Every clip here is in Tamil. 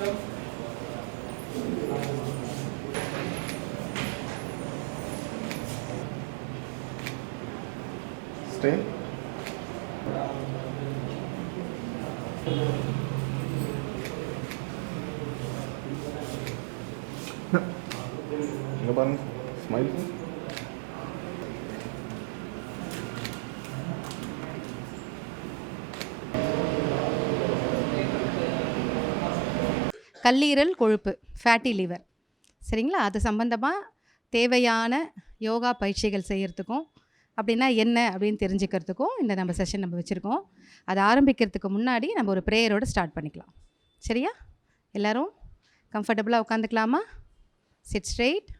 Stay. இங்கே பாருங்க, ஸ்மைல். கல்லீரல் கொழுப்பு, ஃபேட்டி லிவர், சரிங்களா? அது சம்மந்தமாக தேவையான யோகா பயிற்சிகள் செய்கிறதுக்கும், அப்படின்னா என்ன அப்படின்னு தெரிஞ்சுக்கிறதுக்கும் இந்த நம்ம செஷன் நம்ம வச்சுருக்கோம். அதை ஆரம்பிக்கிறதுக்கு முன்னாடி நம்ம ஒரு ப்ரேயரோடு ஸ்டார்ட் பண்ணிக்கலாம். சரியா? எல்லோரும் கம்ஃபர்டபுளாக உட்காந்துக்கலாமா? Sit straight,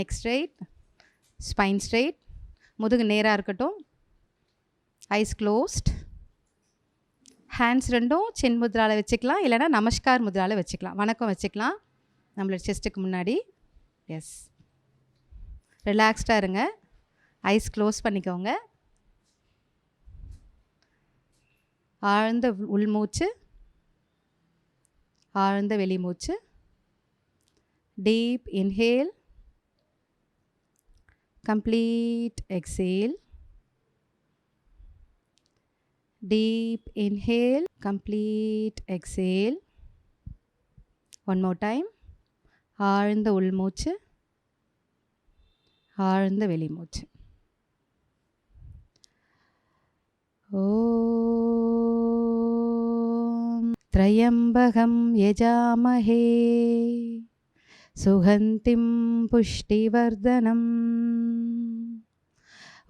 neck straight, spine straight, முதுகு நேராக இருக்கட்டும், ஐஸ் க்ளோஸ்ட், ஹேண்ட்ஸ் ரெண்டும் சின் முத்ராவில் வச்சுக்கலாம், இல்லைனா நமஸ்கார் முத்ராவில் வச்சுக்கலாம், வணக்கம் வச்சுக்கலாம் நம்மளோட செஸ்ட்டுக்கு முன்னாடி. எஸ், ரிலாக்ஸ்டாக இருங்க, ஐஸ் க்ளோஸ் பண்ணிக்கோங்க. ஆழ்ந்த உள்மூச்சு, ஆழ்ந்த வெளிமூச்சு. Deep inhale, complete exhale. Deep inhale, complete exhale. One more time. ஆழ்ந்த உள்மூச்சு, ஆழ்ந்த வெளிமூச்சு. ஓம் த்ரயம்பகம் யஜாமஹே சுகந்திம் புஷ்டிவர்தனம்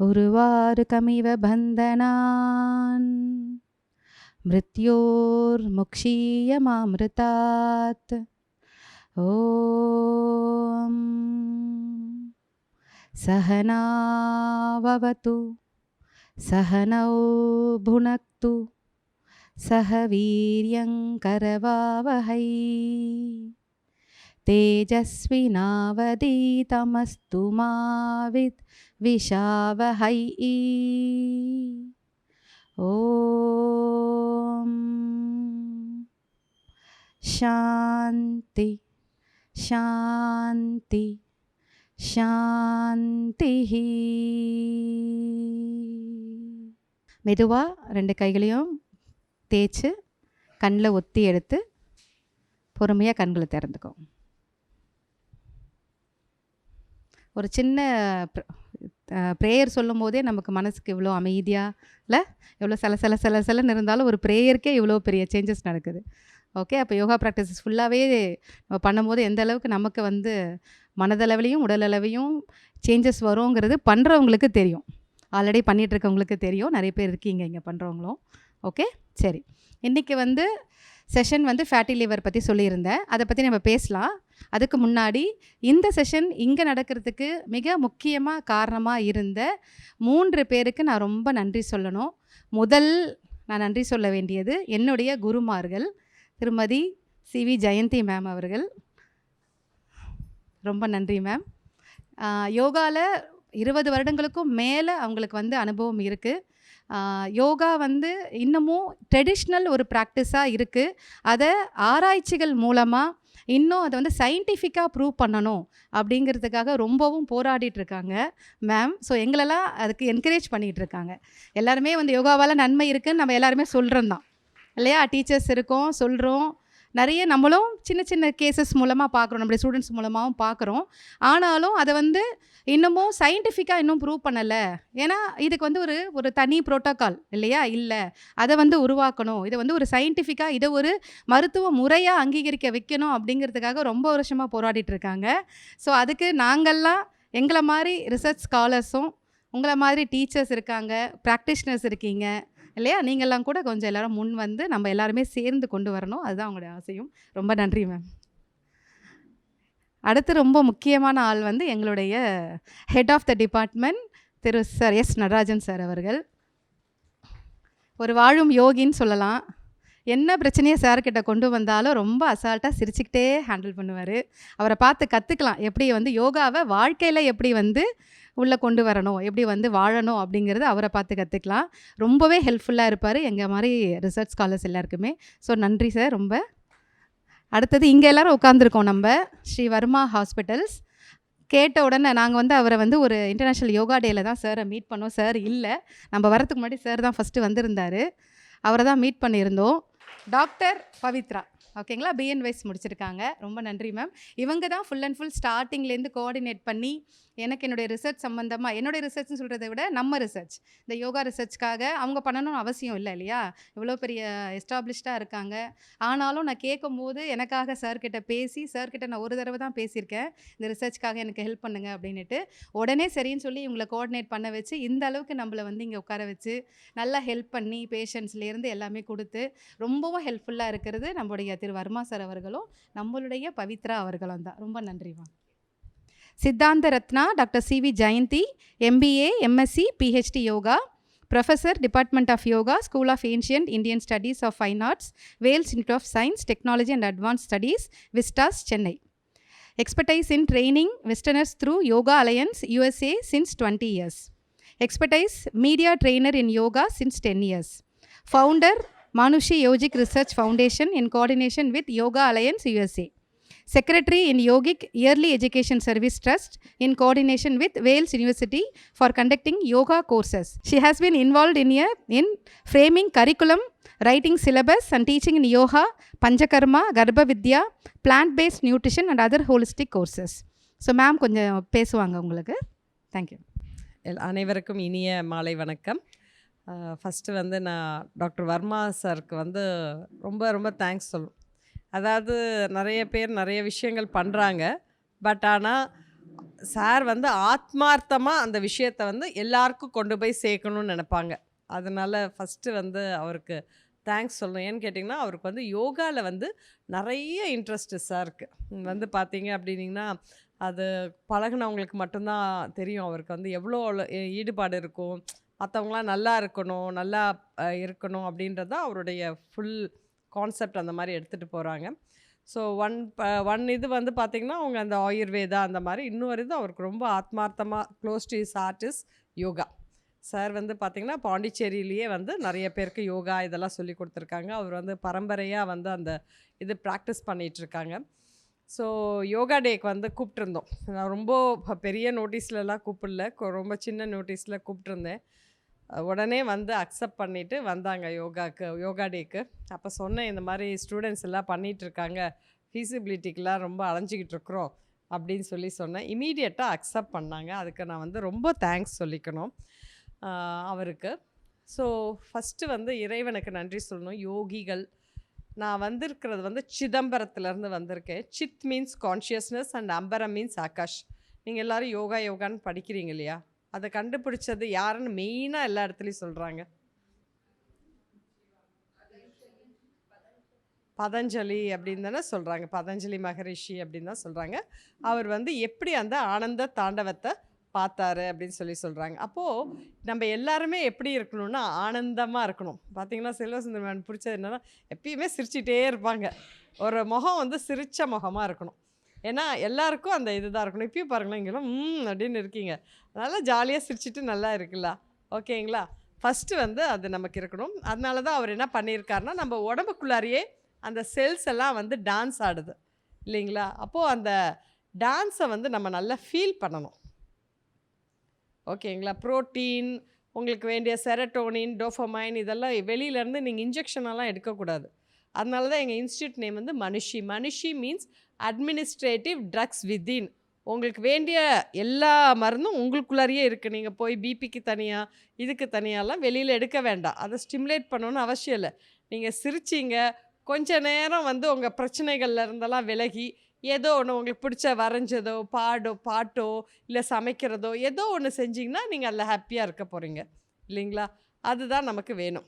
உருவாருகமிவ பந்தனான் மிருத்யோர்முக்ஷீயமாம்ருதாத். ஓம் சஹனாவவது சஹனௌ புனக்து சஹ வீர்யங்கரவாவஹை தேஜஸ்வினாவதீதமஸ்து மா வித்விஷாவஹை. ஓம் சாந்தி சாந்தி சாந்தி. மெதுவாக ரெண்டு கைகளையும் தேய்ச்சி கண்ணில் ஒத்தி எடுத்து பொறுமையாக கண்களை திறந்துக்கோ. ஒரு சின்ன ப்ரேயர் சொல்லும் போதே நமக்கு மனசுக்கு இவ்வளோ அமைதியாக இல்லை, எவ்வளோ சலன்னு இருந்தாலும் ஒரு ப்ரேயருக்கே இவ்வளோ பெரிய சேஞ்சஸ் நடக்குது. ஓகே, அப்போ யோகா ப்ராக்டிசஸ் ஃபுல்லாகவே நம்ம பண்ணும்போது எந்த அளவுக்கு நமக்கு வந்து மனதளவிலையும் உடலளவையும் சேஞ்சஸ் வருங்கிறது பண்ணுறவங்களுக்கு தெரியும். ஆல்ரெடி பண்ணிகிட்ருக்கவங்களுக்கு தெரியும், நிறைய பேர் இருக்கீங்க இங்கே பண்ணுறவங்களும். ஓகே, சரி. இன்றைக்கி வந்து செஷன் வந்து ஃபேட்டி லிவர் பற்றி சொல்லியிருந்தேன், அதை பற்றி நம்ம பேசலாம். அதுக்கு முன்னாடி இந்த செஷன் இங்கே நடக்கிறதுக்கு மிக முக்கியமாக காரணமாக இருந்த 3 பேருக்கு நான் ரொம்ப நன்றி சொல்லணும். நான் நன்றி சொல்ல வேண்டியது என்னுடைய குருமார்கள், திருமதி சிவி ஜெயந்தி மேம் அவர்கள். ரொம்ப நன்றி மேம். யோகாவில் 20 வருடங்களுக்கும் மேலே அவங்களுக்கு வந்து அனுபவம் இருக்குது. யோகா வந்து இன்னமும் ட்ரெடிஷ்னல் ஒரு ப்ராக்டிஸாக இருக்குது. அதை ஆராய்ச்சிகள் மூலமாக இன்னும் அதை வந்து சயின்டிஃபிக்காக ப்ரூவ் பண்ணணும் அப்படிங்கிறதுக்காக ரொம்பவும் போராடிட்டுருக்காங்க மேம். ஸோ எங்களெல்லாம் அதுக்கு என்கரேஜ் பண்ணிகிட்ருக்காங்க. எல்லாருமே வந்து யோகாவால் நன்மை இருக்குதுன்னு நம்ம எல்லாருமே சொல்கிறோம் தான் இல்லையா? டீச்சர்ஸ் இருக்கோம், சொல்கிறோம். நிறைய நம்மளும் சின்ன சின்ன கேசஸ் மூலமாக பார்க்குறோம், நம்மளுடைய ஸ்டூடெண்ட்ஸ் மூலமாகவும் பார்க்குறோம். ஆனாலும் அதை வந்து இன்னமும் சயின்டிஃபிக்காக இன்னும் ப்ரூவ் பண்ணலை. ஏன்னா இதுக்கு வந்து ஒரு தனி ப்ரோட்டோக்கால் இல்லையா? இல்லை, அதை வந்து உருவாக்கணும், இதை வந்து ஒரு சயின்டிஃபிக்காக இதை ஒரு மருத்துவ முறையாக அங்கீகரிக்க வைக்கணும் அப்படிங்கிறதுக்காக ரொம்ப வருஷமாக போராடிட்டு இருக்காங்க. ஸோ அதுக்கு நாங்கள்லாம் எங்களை மாதிரி ரிசர்ச் ஸ்காலர்ஸும் உங்களை மாதிரி டீச்சர்ஸ் இருக்காங்க, ப்ராக்டிஷனர்ஸ் இருக்கீங்க இல்லையா? நீங்கள்லாம் கூட கொஞ்சம் எல்லோரும் முன் வந்து நம்ம எல்லாருமே சேர்ந்து கொண்டு வரணும், அதுதான் அவங்களுடைய ஆசையும். ரொம்ப நன்றி மேம். அடுத்து ரொம்ப முக்கியமான ஆள் வந்து எங்களுடைய ஹெட் ஆஃப் த டிபார்ட்மெண்ட் திரு சார் எஸ் நடராஜன் சார் அவர்கள். ஒரு வாழும் யோகின்னு சொல்லலாம். என்ன பிரச்சனையை சார்கிட்ட கொண்டு வந்தாலும் ரொம்ப அசால்ட்டாக சிரிச்சுக்கிட்டே ஹேண்டில் பண்ணுவார். அவரை பார்த்து கற்றுக்கலாம், எப்படி வந்து யோகாவை வாழ்க்கையில் எப்படி வந்து உள்ளே கொண்டு வரணும், எப்படி வந்து வாழணும் அப்படிங்கிறது அவரை பார்த்து கற்றுக்கலாம். ரொம்பவே ஹெல்ப்ஃபுல்லாக இருப்பார் எங்கள் மாதிரி ரிசர்ச் ஸ்காலர்ஸ் எல்லாருக்குமே. ஸோ நன்றி சார் ரொம்ப. அடுத்தது இங்கே எல்லாரும் உட்காந்துருக்கோம் நம்ம ஸ்ரீ வர்மா ஹாஸ்பிட்டல்ஸ். கேட்ட உடனே நாங்கள் வந்து அவரை வந்து ஒரு இன்டர்நேஷ்னல் யோகா டேயில் தான் சாரை மீட் பண்ணோம். சார் இல்லை, நம்ம வரத்துக்கு முன்னாடி சார் தான் ஃபஸ்ட்டு வந்திருந்தார். அவரை தான் மீட் பண்ணியிருந்தோம். டாக்டர் பவித்ரா, ஓகேங்களா, பிஎன்வைஸ் முடிச்சிருக்காங்க. ரொம்ப நன்றி மேம். இவங்க தான் ஃபுல் அண்ட் ஃபுல் ஸ்டார்டிங்லேருந்து கோஆர்டினேட் பண்ணி எனக்கு என்னுடைய ரிசர்ச் சம்மந்தமாக, என்னுடைய ரிசர்ச்னு சொல்கிறத விட நம்ம ரிசர்ச், இந்த யோகா ரிசர்ச்க்காக அவங்க பண்ணணும்னு அவசியம் இல்லை இல்லையா, இவ்வளோ பெரிய எஸ்டாப்ளிஷ்டாக இருக்காங்க. ஆனாலும் நான் கேட்கும் போது எனக்காக சார்கிட்ட பேசி, சார்கிட்ட நான் ஒரு தடவை தான் பேசியிருக்கேன், இந்த ரிசர்ச்க்காக எனக்கு ஹெல்ப் பண்ணுங்கள் அப்படின்ட்டு. உடனே சரின்னு சொல்லி இவங்களை கோஆர்டினேட் பண்ண வச்சு இந்த அளவுக்கு நம்மளை வந்து இங்கே உட்கார வச்சு நல்லா ஹெல்ப் பண்ணி பேஷண்ட்ஸ்லேருந்து எல்லாமே கொடுத்து ரொம்பவும் ஹெல்ப்ஃபுல்லாக இருக்கிறது நம்முடைய திரு வர்மா சார் அவர்களும் நம்மளுடைய பவித்ரா அவர்களும் தான். ரொம்ப நன்றிமா. Siddhanta Ratna doctor C V Jayanthi, MBA, MSc, PhD yoga, professor, department of yoga, school of ancient Indian studies of fine arts, Vels institute of science technology and advance studies, VISTAS, Chennai. Expertise in training Westerners through Yoga Alliance, USA since 20 years. Expertise media trainer in yoga since 10 years. Founder Manushi Yogic Research Foundation in coordination with Yoga Alliance, USA. Secretary in Yogic Yearly Education Service Trust in coordination with Wales University for conducting yoga courses. She has been involved in framing curriculum, writing syllabus and teaching in yoga, panchakarma, garbha vidya, plant-based nutrition and other holistic courses. So ma'am கொஞ்சம் பேசுவாங்க உங்களுக்கு. Thank you. அனைவருக்கும் இனிய மாலை வணக்கம். ஃபஸ்ட்டு வந்து நான் டாக்டர் வர்மா சாருக்கு வந்து ரொம்ப ரொம்ப தேங்க்ஸ் சொல்லணும். அதாவது நிறைய பேர் நிறைய விஷயங்கள் பண்ணுறாங்க, பட் ஆனால் சார் வந்து ஆத்மார்த்தமாக அந்த விஷயத்தை வந்து எல்லாருக்கும் கொண்டு போய் சேர்க்கணும்னு நினைப்பாங்க. அதனால் ஃபஸ்ட்டு வந்து அவருக்கு தேங்க்ஸ் சொல்லணும். ஏன்னு கேட்டிங்கன்னா, அவருக்கு வந்து யோகாவில் வந்து நிறைய இன்ட்ரெஸ்ட்டு சாருக்கு வந்து பார்த்தீங்க அப்படின்னிங்கன்னா, அது பழகினவங்களுக்கு மட்டும்தான் தெரியும் அவருக்கு வந்து எவ்வளோ ஈடுபாடு இருக்கும், மற்றவங்களாம் நல்லா இருக்கணும் அப்படின்றது தான் அவருடைய ஃபுல் கான்செப்ட். அந்த மாதிரி எடுத்துகிட்டு போகிறாங்க. ஸோ ஒன் இது வந்து பார்த்திங்கன்னா, அவங்க அந்த ஆயுர்வேதா அந்த மாதிரி இன்னொரு இது அவருக்கு ரொம்ப ஆத்மார்த்தமாக close to his heart is yoga. Sir வந்து பார்த்திங்கன்னா பாண்டிச்சேரியிலேயே வந்து நிறைய பேருக்கு யோகா இதெல்லாம் சொல்லி கொடுத்துருக்காங்க. அவர் வந்து பரம்பரையாக வந்து அந்த இது ப்ராக்டிஸ் பண்ணிகிட்ருக்காங்க. ஸோ யோகா டேக்கு வந்து கூப்பிட்ருந்தோம். நான் ரொம்ப பெரிய நோட்டீஸ்லலாம் கூப்பிடல, ரொம்ப சின்ன நோட்டீஸில் கூப்பிட்ருந்தேன். உடனே வந்து அக்செப்ட் பண்ணிவிட்டு வந்தாங்க யோகா டேக்கு. அப்போ சொன்னேன், இந்த மாதிரி ஸ்டூடெண்ட்ஸ் எல்லாம் பண்ணிகிட்ருக்காங்க, ஃபீஸிபிலிட்டிக்கெலாம் ரொம்ப அலைஞ்சிக்கிட்டு இருக்கிறோம் அப்படின்னு சொன்னேன். இமீடியட்டாக அக்செப்ட் பண்ணாங்க. அதுக்கு நான் வந்து ரொம்ப தேங்க்ஸ் சொல்லிக்கணும் அவருக்கு. ஸோ ஃபஸ்ட்டு வந்து இறைவனுக்கு நன்றி சொல்லணும். யோகிகள், நான் வந்திருக்கிறது வந்து சிதம்பரத்துலேருந்து வந்திருக்கேன். Chit means consciousness and ambaram means akash. நீங்கள் எல்லோரும் யோகான்னு படிக்கிறீங்க இல்லையா, அதை கண்டுபிடிச்சது யாருன்னு மெயினாக எல்லா இடத்துலையும் சொல்கிறாங்க? பதஞ்சலி அப்படின்னு தானே சொல்கிறாங்க. பதஞ்சலி மகரிஷி அப்படின்னு தான் சொல்கிறாங்க. அவர் வந்து எப்படி அந்த ஆனந்த தாண்டவத்தை பார்த்தாரு அப்படின்னு சொல்கிறாங்க. அப்போது நம்ம எல்லாருமே எப்படி இருக்கணும்னா ஆனந்தமாக இருக்கணும். பார்த்திங்கன்னா செல்வசுந்தரன் பிடிச்சது என்னென்னா, எப்பயுமே சிரிச்சிட்டே இருப்பாங்க. ஒரு முகம் வந்து சிரித்த முகமாக இருக்கணும். ஏன்னா எல்லாருக்கும் அந்த இதுதான் இருக்கணும். இப்பயும் பாருங்களேன், இங்கெல்லாம் அப்படின்னு இருக்கீங்க, அதனால் ஜாலியாக சிரிச்சிட்டு நல்லா இருக்குல்ல, ஓகேங்களா? ஃபஸ்ட்டு வந்து அது நமக்கு இருக்கணும். அதனால தான் அவர் என்ன பண்ணியிருக்காருன்னா, நம்ம உடம்புக்குள்ளாரியே அந்த செல்ஸ் எல்லாம் வந்து டான்ஸ் ஆடுது இல்லைங்களா? அப்போது அந்த டான்ஸை வந்து நம்ம நல்லா ஃபீல் பண்ணணும், ஓகேங்களா? ப்ரோட்டீன், உங்களுக்கு வேண்டிய செரட்டோனின், டோஃபமைன் இதெல்லாம் வெளியிலேருந்து நீங்கள் இன்ஜெக்ஷனெல்லாம் எடுக்கக்கூடாது. அதனால தான் எங்கள் இன்ஸ்டியூட் நேம் வந்து மனுஷி மீன்ஸ் அட்மினிஸ்ட்ரேட்டிவ் ட்ரக்ஸ் வித்தின். உங்களுக்கு வேண்டிய எல்லா மருந்தும் உங்களுக்குள்ளாரியே இருக்குது. நீங்கள் போய் பிபிக்கு தனியாக இதுக்கு தனியாலாம் வெளியில் எடுக்க வேண்டாம். அதை ஸ்டிமுலேட் பண்ணணும்னு அவசியம் இல்லை. நீங்கள் சிரிச்சிங்க, கொஞ்ச நேரம் வந்து உங்கள் பிரச்சனைகள்ல இருந்தெல்லாம் விலகி ஏதோ ஒன்று உங்களுக்கு பிடிச்ச வரைஞ்சதோ பாட்டோ இல்லை சமைக்கிறதோ ஏதோ ஒன்று செஞ்சிங்கன்னா நீங்கள் அதில் ஹாப்பியாக இருக்க போகிறீங்க இல்லைங்களா? அதுதான் நமக்கு வேணும்.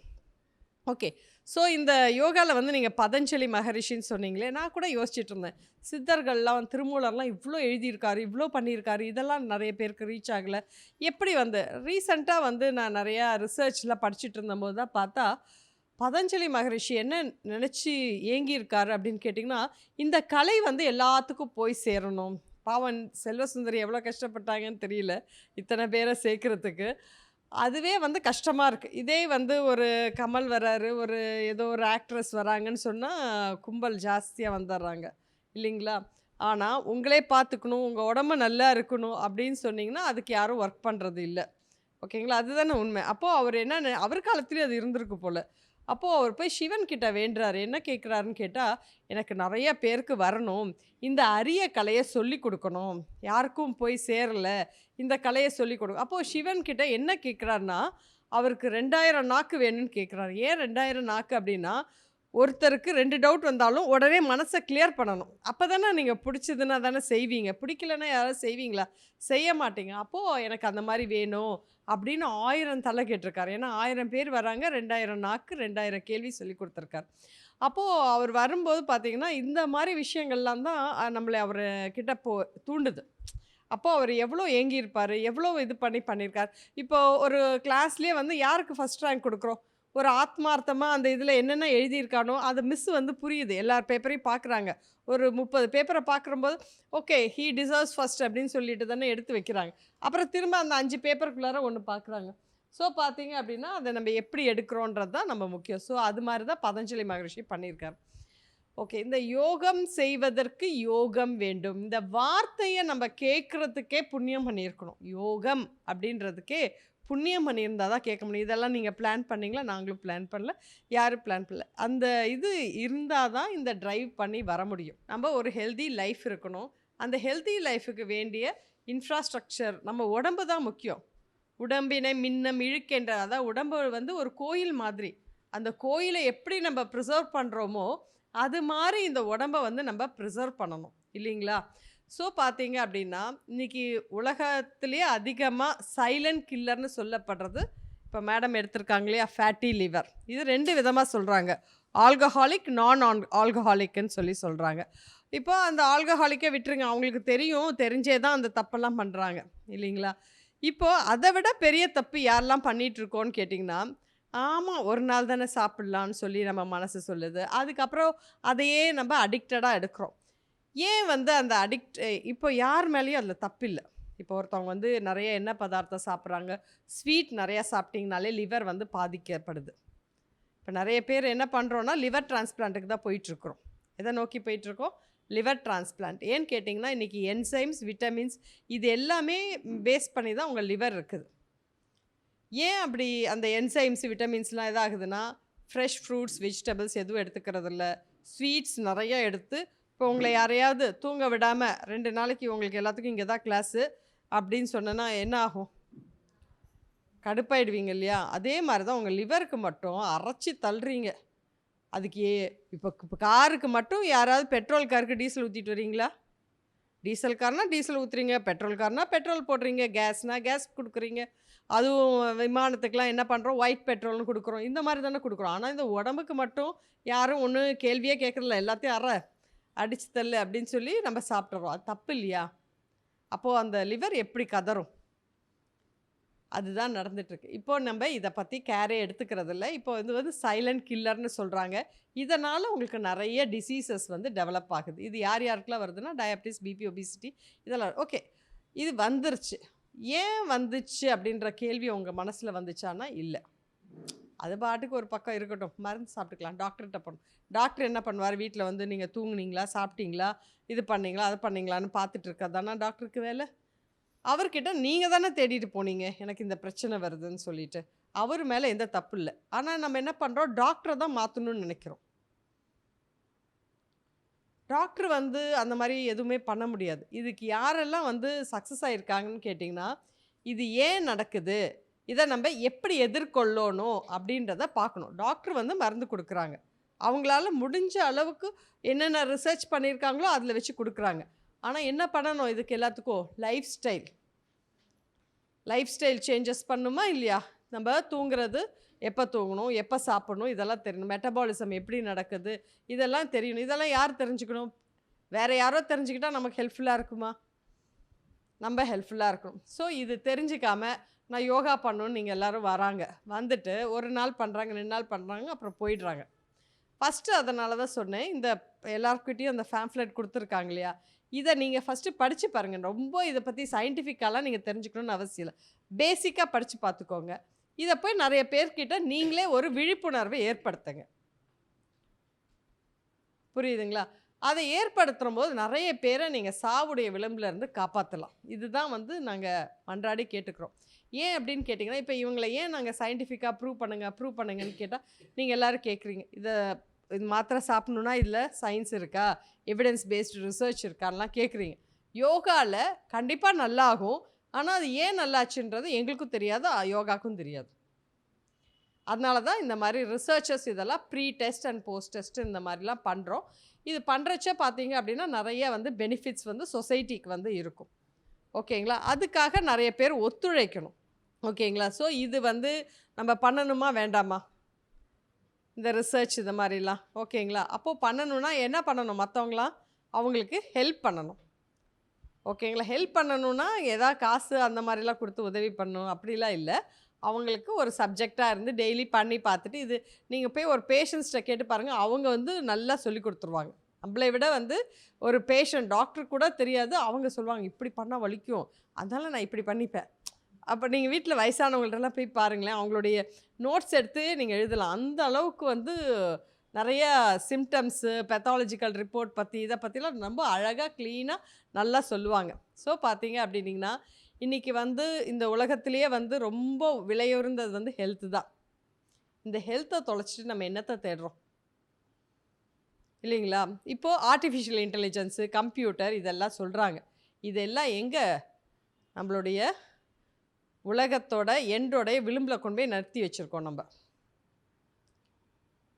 ஓகே, ஸோ இந்த யோகாவில் வந்து நீங்கள் பதஞ்சலி மகரிஷின்னு சொன்னீங்களே, நான் கூட யோசிச்சுட்டு இருந்தேன், சித்தர்கள்லாம் திருமூலர்லாம் இவ்வளோ எழுதியிருக்காரு, இவ்வளோ பண்ணியிருக்காரு, இதெல்லாம் நிறைய பேருக்கு ரீச் ஆகலை. எப்படி வந்து ரீசண்டாக வந்து நான் நிறையா ரிசர்ச்லாம் படிச்சுட்டு இருந்தபோது தான் பார்த்தா, பதஞ்சலி மகரிஷி என்ன நினச்சி ஏங்கியிருக்காரு அப்படின்னு கேட்டிங்கன்னா, இந்த கலை வந்து எல்லாத்துக்கும் போய் சேரணும். பாவன் செல்வசுந்தரி எவ்வளோ கஷ்டப்பட்டாங்கன்னு தெரியல இத்தனை பேரை சேர்க்குறதுக்கு. அதுவே வந்து கஷ்டமாக இருக்குது. இதே வந்து ஒரு கமல் வராரு, ஒரு ஏதோ ஒரு ஆக்ட்ரஸ் வராங்கன்னு சொன்னால் கும்பல் ஜாஸ்தியாக வந்துடுறாங்க இல்லைங்களா? ஆனால் உங்களே பார்த்துக்கணும், உங்கள் உடம்பு நல்லா இருக்கணும் அப்படின்னு சொன்னீங்கன்னா அதுக்கு யாரும் ஒர்க் பண்ணுறது இல்லை. ஓகேங்களா? அதுதானே உண்மை. அப்போது அவர் என்ன அவர் காலத்துலேயும் அது இருந்திருக்கு போல். அப்போது அவர் போய் சிவன் கிட்ட வேண்டுறாரு. என்ன கேட்குறாருன்னு கேட்டால், எனக்கு நிறைய பேருக்கு வரணும், இந்த அரிய கலையை சொல்லி கொடுக்கணும், யாருக்கும் போய் சேரல, இந்த கலையை சொல்லி கொடுக்கும். அப்போது சிவன் கிட்ட என்ன கேட்குறாருன்னா, அவருக்கு 2000 நாக்கு வேணும்னு கேட்குறாரு. ஏன் 2000 நாக்கு அப்படின்னா, ஒருத்தருக்கு 2 டவுட் வந்தாலும் உடனே மனசை கிளியர் பண்ணணும். அப்போ தானே நீங்கள் பிடிச்சதுன்னா தானே செய்வீங்க. பிடிக்கலன்னா யாராவது செய்வீங்களா? செய்ய மாட்டீங்க. அப்போது எனக்கு அந்த மாதிரி வேணும் அப்படின்னு 1000 தலை கேட்டிருக்காரு. ஏன்னா 1000 பேர் வராங்க, 2000 நாக்கு, 2000 கேள்வி சொல்லி கொடுத்துருக்காரு. அப்போது அவர் வரும்போது பார்த்தீங்கன்னா, இந்த மாதிரி விஷயங்கள்லாம் தான் நம்மளை அவர் கிட்ட தூண்டுது. அப்போது அவர் எவ்வளோ ஏங்கியிருப்பார், எவ்வளோ இது பண்ணியிருக்கார். இப்போ ஒரு கிளாஸ்லேயே வந்து யாருக்கு ஃபஸ்ட் ரேங்க் கொடுக்குறோம், ஒரு ஆத்மார்த்தமாக அந்த இதில் என்னென்ன எழுதியிருக்கானோ அதை மிஸ் வந்து புரியுது. எல்லார் பேப்பரையும் பார்க்குறாங்க. ஒரு 30 பேப்பரை பார்க்கும்போது ஓகே ஹீ டிசர்வ்ஸ் ஃபஸ்ட் அப்படின்னு சொல்லிட்டு தானே எடுத்து வைக்கிறாங்க. அப்புறம் திரும்ப அந்த 5 பேப்பருக்குள்ளார ஒன்று பார்க்குறாங்க. ஸோ பார்த்தீங்க அப்படின்னா அதை நம்ம எப்படி எடுக்கிறோன்றது தான் நம்ம முக்கியம். ஸோ அது மாதிரி தான் பதஞ்சலி மகரிஷி பண்ணியிருக்கார். ஓகே, இந்த யோகம் செய்வதற்கு யோகம் வேண்டும். இந்த வார்த்தையை நம்ம கேட்குறதுக்கே புண்ணியம் பண்ணியிருக்கணும். யோகம் அப்படின்றதுக்கே புண்ணியம் பண்ணியிருந்தால் தான் கேட்க முடியும். இதெல்லாம் நீங்கள் பிளான் பண்ணிங்களா? நாங்களும் பிளான் பண்ணல, யாரும் பிளான் பண்ணல. அந்த இது இருந்தால் தான் இந்த ட்ரைவ் பண்ணி வர முடியும். நம்ம ஒரு ஹெல்தி லைஃப் இருக்கணும். அந்த ஹெல்தி லைஃபுக்கு வேண்டிய இன்ஃப்ராஸ்ட்ரக்சர், நம்ம உடம்பு தான் முக்கியம். உடம்பினை மின்னம் இழுக்கின்ற, அதான் உடம்பு வந்து ஒரு கோயில் மாதிரி. அந்த கோயிலை எப்படி நம்ம ப்ரிசர்வ் பண்ணுறோமோ அது மாதிரி இந்த உடம்பை வந்து நம்ம ப்ரிசர்வ் பண்ணணும் இல்லைங்களா? ஸோ பார்த்தீங்க அப்படின்னா இன்றைக்கி உலகத்திலேயே அதிகமாக சைலண்ட் கில்லர்னு சொல்லப்படுறது, இப்போ மேடம் எடுத்திருக்காங்க இல்லையா, ஃபேட்டி லிவர். இது 2 விதமாக சொல்கிறாங்க. ஆல்கஹாலிக், நான் ஆல்கஹாலிக்குன்னு சொல்லி சொல்கிறாங்க. இப்போ அந்த ஆல்கஹாலிக்கே விட்டுருங்க, அவங்களுக்கு தெரிஞ்சே தான் அந்த தப்பெல்லாம் பண்ணுறாங்க இல்லைங்களா? இப்போது அதை விட பெரிய தப்பு யாரெல்லாம் பண்ணிகிட்ருக்கோன்னு கேட்டிங்கன்னா, ஆமாம் ஒரு நாள் தானே சாப்பிட்லான்னு சொல்லி நம்ம மனசு சொல்லுது. அதுக்கப்புறம் அதையே நம்ம அடிக்டடாக எடுக்கிறோம். ஏன் வந்து அந்த இப்போ யார் மேலேயும் அதில் தப்பில்லை. இப்போ ஒருத்தவங்க வந்து நிறைய எண்ணெய் பதார்த்தம் சாப்பிட்றாங்க, ஸ்வீட் நிறையா சாப்பிட்டிங்கனாலே லிவர் வந்து பாதிக்கப்படுது. இப்போ நிறைய பேர் என்ன பண்ணுறோன்னா லிவர் டிரான்ஸ்பிளான்ட்டுக்கு தான் போயிட்டுருக்குறோம். எதை நோக்கி போயிட்டுருக்கோம்? Liver transplant. ஏன்னு கேட்டிங்கன்னா இன்றைக்கி என்சைம்ஸ், விட்டமின்ஸ் இது எல்லாமே பேஸ் பண்ணி தான் உங்கள் லிவர் இருக்குது. ஏன் அப்படி அந்த என்சைம்ஸ், விட்டமின்ஸ்லாம் எதாகுதுன்னா, ஃப்ரெஷ் ஃப்ரூட்ஸ், வெஜிடபிள்ஸ் எதுவும் எடுத்துக்கிறதில்ல, ஸ்வீட்ஸ் நிறையா எடுத்து, இப்போ உங்களை யாரையாவது தூங்க விடாமல் 2 நாளைக்கு உங்களுக்கு எல்லாத்துக்கும் இங்கே தான் கிளாஸு அப்படின்னு சொன்னேன்னா என்ன ஆகும்? கடுப்பாயிடுவீங்க இல்லையா? அதே மாதிரி தான் உங்கள் லிவருக்கு மட்டும் அரைச்சி தள்ளுறீங்க. அதுக்கு இப்போ காருக்கு மட்டும் யாராவது பெட்ரோல் காருக்கு டீசல் ஊற்றிட்டு வரீங்களா? டீசல் கார்னால் டீசல் ஊற்றுறீங்க, பெட்ரோல் கார்னால் பெட்ரோல் போடுறீங்க, கேஸ்னால் கேஸ் கொடுக்குறீங்க. அதுவும் விமானத்துக்கெலாம் என்ன பண்ணுறோம், ஒயிட் பெட்ரோல்னு கொடுக்குறோம். இந்த மாதிரி தானே கொடுக்குறோம். ஆனால் இந்த உடம்புக்கு மட்டும் யாரும் ஒன்றும் கேள்வியே கேட்குறதில்ல, எல்லாத்தையும் அடிச்சு தள்ளு அப்படின்னு சொல்லி நம்ம சாப்பிட்றோம். அது தப்பு இல்லையா? அப்போது அந்த லிவர் எப்படி கதறும்? அதுதான் நடந்துட்டுருக்கு. இப்போது நம்ம இதை பற்றி கேரே எடுத்துக்கிறதில்ல. இப்போ இது வந்து சைலண்ட் கில்லர்னு சொல்கிறாங்க. இதனால் உங்களுக்கு நிறைய டிசீசஸ் வந்து டெவலப் ஆகுது. இது யார் யாருக்கெல்லாம் வருதுன்னா டயபிட்டிஸ், பிபி, ஒபிசிட்டி இதெல்லாம். ஓகே, இது வந்துருச்சு. ஏன் வந்துச்சு அப்படின்ற கேள்வி உங்கள் மனசில் வந்துச்சான்னா இல்லை. அது பாட்டுக்கு ஒரு பக்கம் இருக்கட்டும், மருந்து சாப்பிட்டுக்கலாம், டாக்டர்கிட்ட போகணும். டாக்டர் என்ன பண்ணுவார்? வீட்டில் வந்து நீங்கள் தூங்குனீங்களா, சாப்பிட்டீங்களா, இது பண்ணீங்களா, அது பண்ணீங்களான்னு பார்த்துட்டு இருக்கதானா டாக்டருக்கு வேலை? அவர்கிட்ட நீங்கள் தானே தேடிட்டு போனீங்க, எனக்கு இந்த பிரச்சனை வருதுன்னு சொல்லிட்டு. அவர் மேலே எந்த தப்பு இல்லை. ஆனால் நம்ம என்ன பண்ணுறோம், டாக்டரை தான் மாற்றணும்னு நினைக்கிறோம். டாக்டர் வந்து அந்த மாதிரி எதுவுமே பண்ண முடியாது. இதுக்கு யாரெல்லாம் வந்து சக்ஸஸ் ஆகிருக்காங்கன்னு கேட்டிங்கன்னா, இது ஏன் நடக்குது, இதை நம்ம எப்படி எதிர்கொள்ளணும் அப்படின்றத பார்க்கணும். டாக்டர் வந்து மருந்து கொடுக்குறாங்க, அவங்களால முடிஞ்ச அளவுக்கு என்னென்ன ரிசர்ச் பண்ணியிருக்காங்களோ அதில் வச்சு கொடுக்குறாங்க. ஆனால் என்ன பண்ணணும் இதுக்கு எல்லாத்துக்கும்? லைஃப் ஸ்டைல் சேஞ்சஸ் பண்ணணுமா இல்லையா? நம்ம தூங்குறது எப்போ தூங்கணும், எப்போ சாப்பிடணும், இதெல்லாம் தெரியணும். மெட்டபாலிசம் எப்படி நடக்குது இதெல்லாம் தெரியணும். இதெல்லாம் யார் தெரிஞ்சுக்கணும்? வேறு யாரோ தெரிஞ்சுக்கிட்டால் நமக்கு ஹெல்ப்ஃபுல்லாக இருக்குமா? நம்ம ஹெல்ப்ஃபுல்லாக இருக்கணும். ஸோ இது தெரிஞ்சுக்காமல் நான் யோகா பண்ணணுன்னு நீங்கள் எல்லோரும் வராங்க, வந்துட்டு ஒரு நாள் பண்ணுறாங்க, 2 நாள் பண்ணுறாங்க, அப்புறம் போயிடுறாங்க. ஃபஸ்ட்டு அதனால தான் சொன்னேன், இந்த எல்லாருக்கிட்டையும் அந்த ஃபேம்ஃப்ளெட் கொடுத்துருக்காங்க இல்லையா, இதை நீங்கள் ஃபஸ்ட்டு படித்து பாருங்கள். ரொம்ப இதை பற்றி சயின்டிஃபிக்காலாம் நீங்கள் தெரிஞ்சுக்கணும்னு அவசியம் இல்லை. பேசிக்காக படித்து பார்த்துக்கோங்க. இதை போய் நிறைய பேர்கிட்ட நீங்களே ஒரு விழிப்புணர்வை ஏற்படுத்துங்க. புரியுதுங்களா? அதை ஏற்படுத்தும் போது நிறைய பேரை நீங்கள் சாவுடைய விளிம்பிலேருந்து காப்பாற்றலாம். இதுதான் வந்து நாங்கள் மன்றாடி கேட்டுக்கிறோம். ஏன் அப்படின்னு கேட்டிங்கன்னா, இப்போ இவங்களை ஏன் நாங்கள் சயின்டிஃபிக்காக ப்ரூவ் பண்ணுங்கன்னு கேட்டால் நீங்கள் எல்லோரும் கேட்குறீங்க, இது மாத்திரை சாப்பிட்ணுன்னா இதில் சயின்ஸ் இருக்கா, எவிடன்ஸ் பேஸ்டு ரிசர்ச் இருக்கான்லாம் கேட்குறீங்க. யோகாவில் கண்டிப்பாக நல்லாகும். ஆனால் அது ஏன் நல்லாச்சுன்றது எங்களுக்கும் தெரியாது, யோகாவுக்கும் தெரியாது. அதனால தான் இந்த மாதிரி ரிசர்ச்சர்ஸ் இதெல்லாம் pre test and post test இந்த மாதிரிலாம் பண்ணுறோம். இது பண்ணுறச்ச பார்த்தீங்க அப்படின்னா நிறைய வந்து பெனிஃபிட்ஸ் வந்து சொசைட்டிக்கு வந்து இருக்கும். ஓகேங்களா? அதுக்காக நிறைய பேர் ஒத்துழைக்கணும். ஓகேங்களா? ஸோ இது வந்து நம்ம பண்ணணுமா வேண்டாமா, இந்த ரிசர்ச் இது மாதிரிலாம்? ஓகேங்களா? அப்போது பண்ணணுன்னா என்ன பண்ணணும்? மற்றவங்களாம் அவங்களுக்கு ஹெல்ப் பண்ணணும். ஓகேங்களா? ஹெல்ப் பண்ணணுன்னா எதாவது காசு அந்த மாதிரிலாம் கொடுத்து உதவி பண்ணணும் அப்படிலாம் இல்லை. அவங்களுக்கு ஒரு சப்ஜெக்டாக இருந்து டெய்லி பண்ணி பார்த்துட்டு, இது நீங்கள் போய் ஒரு பேஷண்ட்ஸ்கிட்ட கேட்டு பாருங்கள், அவங்க வந்து நல்லா சொல்லி கொடுத்துருவாங்க. நம்மளை விட வந்து ஒரு பேஷண்ட் டாக்டர் கூட தெரியாது, அவங்க சொல்லுவாங்க இப்படி பண்ணால் வலிக்கும், அதனால் நான் இப்படி பண்ணிப்பேன். அப்போ நீங்கள் வீட்டில் வயசானவங்கள்ட்டெல்லாம் போய் பாருங்களேன், அவங்களுடைய நோட்ஸ் எடுத்து நீங்கள் எழுதலாம். அந்த அளவுக்கு வந்து நிறைய சிம்டம்ஸு, பெத்தாலஜிக்கல் ரிப்போர்ட் பற்றி இதை பற்றிலாம் ரொம்ப அழகாக க்ளீனாக நல்லா சொல்லுவாங்க. ஸோ பார்த்தீங்க அப்படின்னிங்கன்னா இன்றைக்கி வந்து இந்த உலகத்திலேயே வந்து ரொம்ப விலையுறந்தது வந்து ஹெல்த்து தான். இந்த ஹெல்த்தை தொலைச்சிட்டு நம்ம என்னத்தை தேடுறோம் இல்லைங்களா? இப்போது ஆர்டிஃபிஷியல் இன்டெலிஜென்ஸு, கம்ப்யூட்டர் இதெல்லாம் சொல்கிறாங்க. இதெல்லாம் எங்கே நம்மளுடைய உலகத்தோட எண்டோடைய விளிம்பில் கொண்டு போய் நிறுத்தி வச்சுருக்கோம் நம்ம.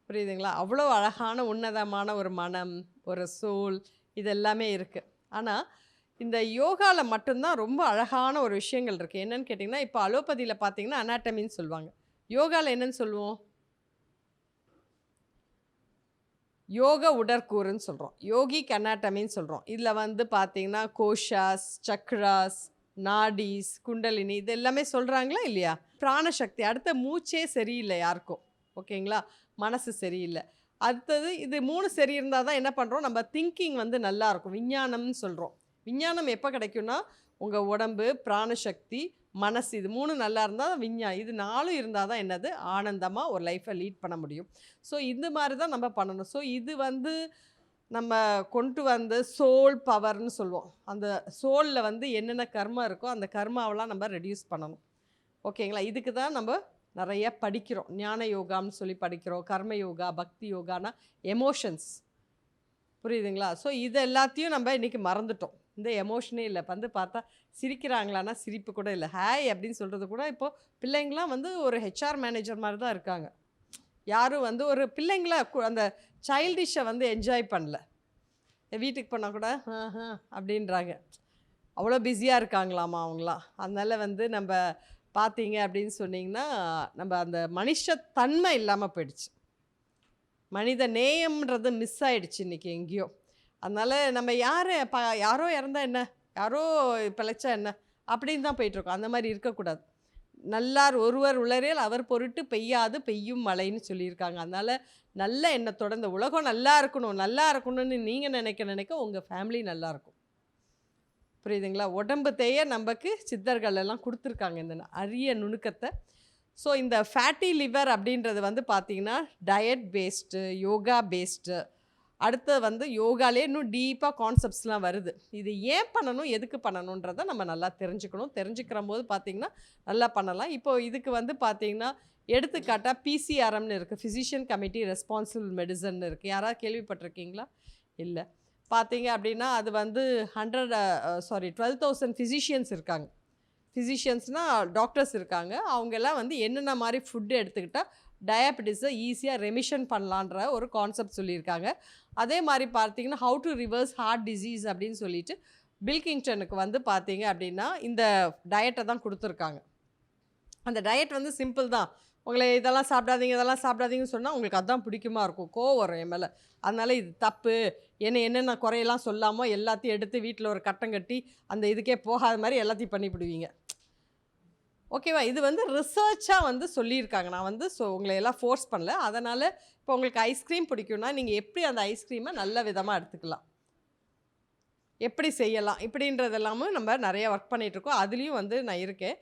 புரியுதுங்களா? அவ்வளோ அழகான உன்னதமான ஒரு மனம், ஒரு சோல் இதெல்லாமே இருக்குது. ஆனால் இந்த யோகாவில் மட்டும்தான் ரொம்ப அழகான ஒரு விஷயங்கள் இருக்குது. என்னென்னு கேட்டிங்கன்னா, இப்போ அலோபதியில் பார்த்தீங்கன்னா அனாட்டமின்னு சொல்லுவாங்க. யோகாவில் என்னென்னு சொல்லுவோம்? யோக உடற்கூறுன்னு சொல்கிறோம், யோகிக் அனாட்டமின்னு சொல்கிறோம். இதில் வந்து பார்த்தீங்கன்னா கோஷாஸ், சக்ராஸ், நாடிஸ், குண்டலினி இது எல்லாமே சொல்கிறாங்களா இல்லையா? பிராணசக்தி, அடுத்த மூச்சே சரியில்லை யாருக்கும். ஓகேங்களா? மனசு சரியில்லை. அடுத்தது இது 3 சரி இருந்தால் தான் என்ன பண்ணுறோம், நம்ம திங்கிங் வந்து நல்லாயிருக்கும். விஞ்ஞானம்னு சொல்கிறோம். விஞ்ஞானம் எப்போ கிடைக்கும்னா, உங்கள் உடம்பு, பிராணசக்தி, மனசு இது 3 நல்லா இருந்தால் விஞ்ஞானம். இது 4 இருந்தால் தான் என்னது ஆனந்தமாக ஒரு லைஃப்பை லீட் பண்ண முடியும். ஸோ இந்த மாதிரி தான் நம்ம பண்ணணும். ஸோ இது வந்து நம்ம கொண்டு வந்து சோல் பவர்னு சொல்லுவோம். அந்த சோலில் வந்து என்னென்ன கர்மா இருக்கோ அந்த கர்மாவெல்லாம் நம்ம ரெடியூஸ் பண்ணணும். ஓகேங்களா? இதுக்கு தான் நம்ம நிறைய படிக்கிறோம். ஞான யோகான்னு சொல்லி படிக்கிறோம், கர்ம யோகா, பக்தி யோகானா எமோஷன்ஸ். புரியுதுங்களா? ஸோ இது எல்லாத்தையும் நம்ம இன்றைக்கி மறந்துட்டோம். இந்த எமோஷனே இல்லை. வந்து பார்த்தா சிரிக்கிறாங்களான்னா சிரிப்பு கூட இல்லை. ஹாய் அப்படின்னு சொல்கிறது கூட இப்போது பிள்ளைங்களாம் வந்து ஒரு ஹெச்ஆர் மேனேஜர் மாதிரி தான் இருக்காங்க. யாரும் வந்து ஒரு பிள்ளைங்கள அந்த சைல்டிஷை வந்து என்ஜாய் பண்ணல. வீட்டுக்கு போனால் கூட அப்படின்றாங்க. அவ்வளோ பிஸியாக இருக்காங்களாமா அவங்களாம். அதனால் வந்து நம்ம பார்த்தீங்க அப்படின்னு சொன்னிங்கன்னா நம்ம அந்த மனுஷத்தன்மை இல்லாமல் போயிடுச்சு. மனித நேயம்ன்றது மிஸ் ஆகிடுச்சு இன்றைக்கி எங்கேயோ. அதனால் நம்ம யாரோ இறந்தா என்ன, யாரோ பிழைச்சா என்ன அப்படின்னு தான் போயிட்டுருக்கோம். அந்த மாதிரி இருக்கக்கூடாது. நல்லார் ஒருவர் உளரேல் அவர் பொருட்டு பெய்யாது பெய்யும் மழைன்னு சொல்லியிருக்காங்க. அதனால் நல்ல எண்ணத்தோட இந்த உலகம் நல்லா இருக்கணும்னு நீங்கள் நினைக்க உங்கள் ஃபேமிலி நல்லாயிருக்கும். புரியுதுங்களா? உடம்பு தேய நமக்கு சித்தர்கள் எல்லாம் கொடுத்துருக்காங்க இந்த அரிய நுணுக்கத்தை. ஸோ இந்த ஃபேட்டி லிவர் அப்படின்றது வந்து பார்த்திங்கன்னா டயட் பேஸ்டு, யோகா பேஸ்டு, அடுத்து வந்து யோகாலே இன்னும் டீப்பாக கான்செப்ட்ஸ்லாம் வருது. இது ஏன் பண்ணணும், எதுக்கு பண்ணணுன்றதை நம்ம நல்லா தெரிஞ்சுக்கிற போது பார்த்திங்கன்னா நல்லா பண்ணலாம். இப்போது இதுக்கு வந்து பார்த்திங்கன்னா எடுத்துக்காட்டாக பிசிஆர்எம்னு இருக்குது, ஃபிசிஷியன் கமிட்டி ரெஸ்பான்சிபிள் மெடிசன் இருக்குது. யாராவது கேள்விப்பட்டிருக்கீங்களா? இல்லை. பார்த்தீங்க அப்படின்னா அது வந்து 12,000 ஃபிசிஷியன்ஸ் இருக்காங்க. ஃபிசிஷியன்ஸ்னால் டாக்டர்ஸ் இருக்காங்க. அவங்கெல்லாம் வந்து என்னென்ன மாதிரி ஃபுட்டு எடுத்துக்கிட்டால் டயபெட்டிஸை ஈஸியாக ரெமிஷன் பண்ணலான்ற ஒரு கான்செப்ட் சொல்லியிருக்காங்க. அதே மாதிரி பார்த்தீங்கன்னா how to reverse heart disease அப்படின்னு சொல்லிட்டு பில்கிங்டனுக்கு வந்து பார்த்தீங்க அப்படின்னா இந்த டயட்டை தான் கொடுத்துருக்காங்க. அந்த டயட் வந்து சிம்பிள் தான். உங்களை இதெல்லாம் சாப்பிடாதீங்கன்னு சொன்னால் உங்களுக்கு அதுதான் பிடிக்குமா இருக்கும், கோவம் வரும் என் மேலே. அதனால் இது தப்பு, என்னென்ன குறையெல்லாம் சொல்லாமல் எல்லாத்தையும் எடுத்து வீட்டில் ஒரு கட்டம் கட்டி அந்த இதுக்கே போகாத மாதிரி எல்லாத்தையும் பண்ணிவிடுவீங்க. ஓகேவா? இது வந்து ரிசர்ச்சாக வந்து சொல்லியிருக்காங்க. நான் வந்து உங்களை எல்லாம் ஃபோர்ஸ் பண்ணல. அதனால் இப்போ உங்களுக்கு ஐஸ்கிரீம் பிடிக்கும்னா நீங்கள் எப்படி அந்த ஐஸ்கிரீமை நல்ல விதமாக எடுத்துக்கலாம். எப்படி செய்யலாம் இப்படின்றதெல்லாமும் நம்ம நிறைய ஒர்க் பண்ணிகிட்ருக்கோம். அதுலேயும் வந்து நான் இருக்கேன்.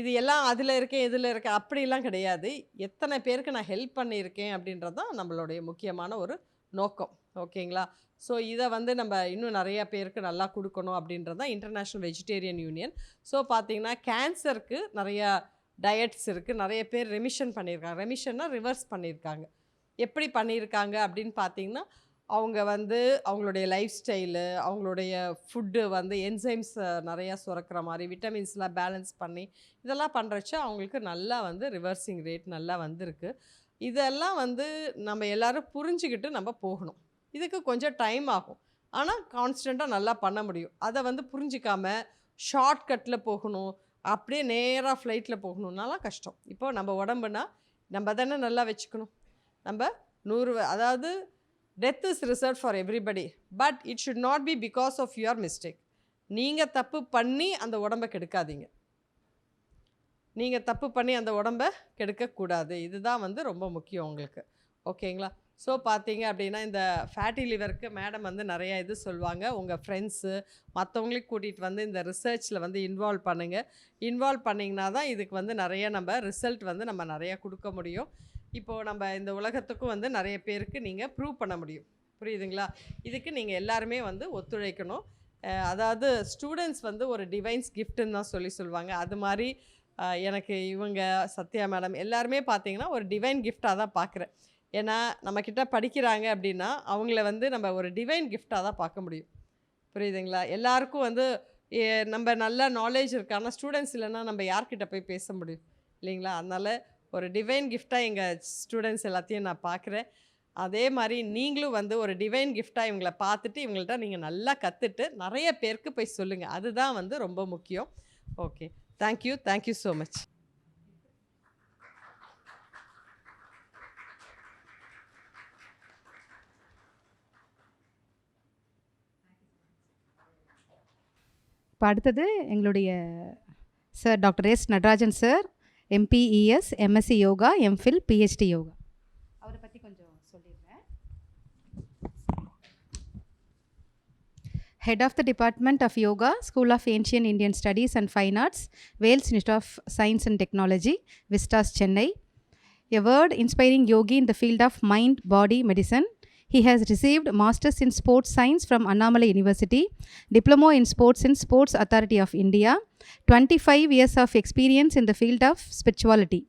இது எல்லாம் அதில் இருக்கேன் இதில் இருக்கேன் அப்படிலாம் கிடையாது. எத்தனை பேருக்கு நான் ஹெல்ப் பண்ணியிருக்கேன் அப்படின்றது தான் நம்மளுடைய முக்கியமான ஒரு நோக்கம். ஓகேங்களா? ஸோ இதை வந்து நம்ம இன்னும் நிறையா பேருக்கு நல்லா கொடுக்கணும் அப்படின்றது தான் இன்டர்நேஷ்னல் வெஜிடேரியன் யூனியன். ஸோ பார்த்திங்கன்னா கேன்சருக்கு நிறையா டயட்ஸ் இருக்குது. நிறைய பேர் ரெமிஷன் பண்ணியிருக்காங்க. ரெமிஷன்னா ரிவர்ஸ் பண்ணியிருக்காங்க. எப்படி பண்ணியிருக்காங்க அப்படின்னு பார்த்திங்கன்னா, அவங்க வந்து அவங்களுடைய லைஃப் ஸ்டைலு, அவங்களுடைய ஃபுட்டு வந்து என்சைம்ஸ் நிறையா சுரக்கிற மாதிரி விட்டமின்ஸ்லாம் பேலன்ஸ் பண்ணி இதெல்லாம் பண்ணுறச்ச அவங்களுக்கு நல்லா வந்து ரிவர்சிங் ரேட் நல்லா வந்திருக்கு. இதெல்லாம் வந்து நம்ம எல்லோரும் புரிஞ்சுக்கிட்டு நம்ம போகணும். இதுக்கு கொஞ்சம் டைம் ஆகும். ஆனால் கான்ஸ்டண்ட்டாக நல்லா பண்ண முடியும். அதை வந்து புரிஞ்சிக்காம ஷார்ட்கட்டில் போகணும், அப்படியே நேராக ஃப்ளைட்டில் போகணுன்னாலாம் கஷ்டம். இப்போது நம்ம உடம்புனா நம்ம தானே நல்லா வச்சுக்கணும். நம்ம 100 அதாவது death is reserve for everybody, but it should not be because of your mistake. நீங்கள் தப்பு பண்ணி அந்த உடம்பை கெடுக்காதீங்க. நீங்கள் தப்பு பண்ணி அந்த உடம்பை கெடுக்கக்கூடாது. இதுதான் வந்து ரொம்ப முக்கியம் உங்களுக்கு. ஓகேங்களா? ஸோ பார்த்தீங்க அப்படின்னா இந்த ஃபேட்டி லிவருக்கு மேடம் வந்து நிறையா இது சொல்லுவாங்க. உங்கள் ஃப்ரெண்ட்ஸு மற்றவங்களையும் கூட்டிகிட்டு வந்து இந்த ரிசர்ச்சில் வந்து இன்வால்வ் பண்ணுங்கள். இன்வால்வ் பண்ணிங்கன்னா தான் இதுக்கு வந்து நிறைய நம்ம ரிசல்ட் வந்து நம்ம நிறையா கொடுக்க முடியும். இப்போது நம்ம இந்த உலகத்துக்கும் வந்து நிறைய பேருக்கு நீங்கள் ப்ரூவ் பண்ண முடியும். புரியுதுங்களா? இதுக்கு நீங்கள் எல்லாருமே வந்து ஒத்துழைக்கணும். அதாவது ஸ்டூடெண்ட்ஸ் வந்து ஒரு டிவைன்ஸ் கிஃப்ட்டுன்னு தான் சொல்லுவாங்க. அது மாதிரி எனக்கு இவங்க சத்யா மேடம் எல்லாருமே பார்த்தீங்கன்னா ஒரு டிவைன் கிஃப்டாக தான் பார்க்குறேன். ஏன்னா நம்மக்கிட்ட படிக்கிறாங்க அப்படின்னா அவங்கள வந்து நம்ம ஒரு டிவைன் கிஃப்டாக தான் பார்க்க முடியும். புரியுதுங்களா? எல்லாருக்கும் வந்து நம்ம நல்ல நாலேஜ் இருக்கு. ஆனால் ஸ்டூடெண்ட்ஸ் இல்லைன்னா நம்ம யார்கிட்ட போய் பேச முடியும் இல்லைங்களா? அதனால் ஒரு டிவைன் கிஃப்டாக எங்கள் ஸ்டூடெண்ட்ஸ் எல்லாத்தையும் நான் பார்க்குறேன். அதே மாதிரி நீங்களும் வந்து ஒரு டிவைன் கிஃப்டாக இவங்களை பார்த்துட்டு இவங்கள்ட்ட நீங்கள் நல்லா கற்றுட்டு நிறைய பேருக்கு போய் சொல்லுங்கள். அதுதான் வந்து ரொம்ப முக்கியம். Okay, thank you, thank you so much. இப்போ அடுத்தது எங்களுடைய sir doctor S Natarajan sir, MPES, MSc yoga, MPhil, PhD yoga. அவரை பற்றி கொஞ்சம் சொல்லிடுறேன். Head of the Department of Yoga, School of Ancient Indian Studies and Fine Arts, Wales Institute of Science and Technology, Vistas, Chennai. A word inspiring yogi in the field of mind, body, medicine. He has received Masters in Sports Science from Annamalai University, Diploma in Sports in Sports Authority of India, 25 years of experience in the field of spirituality.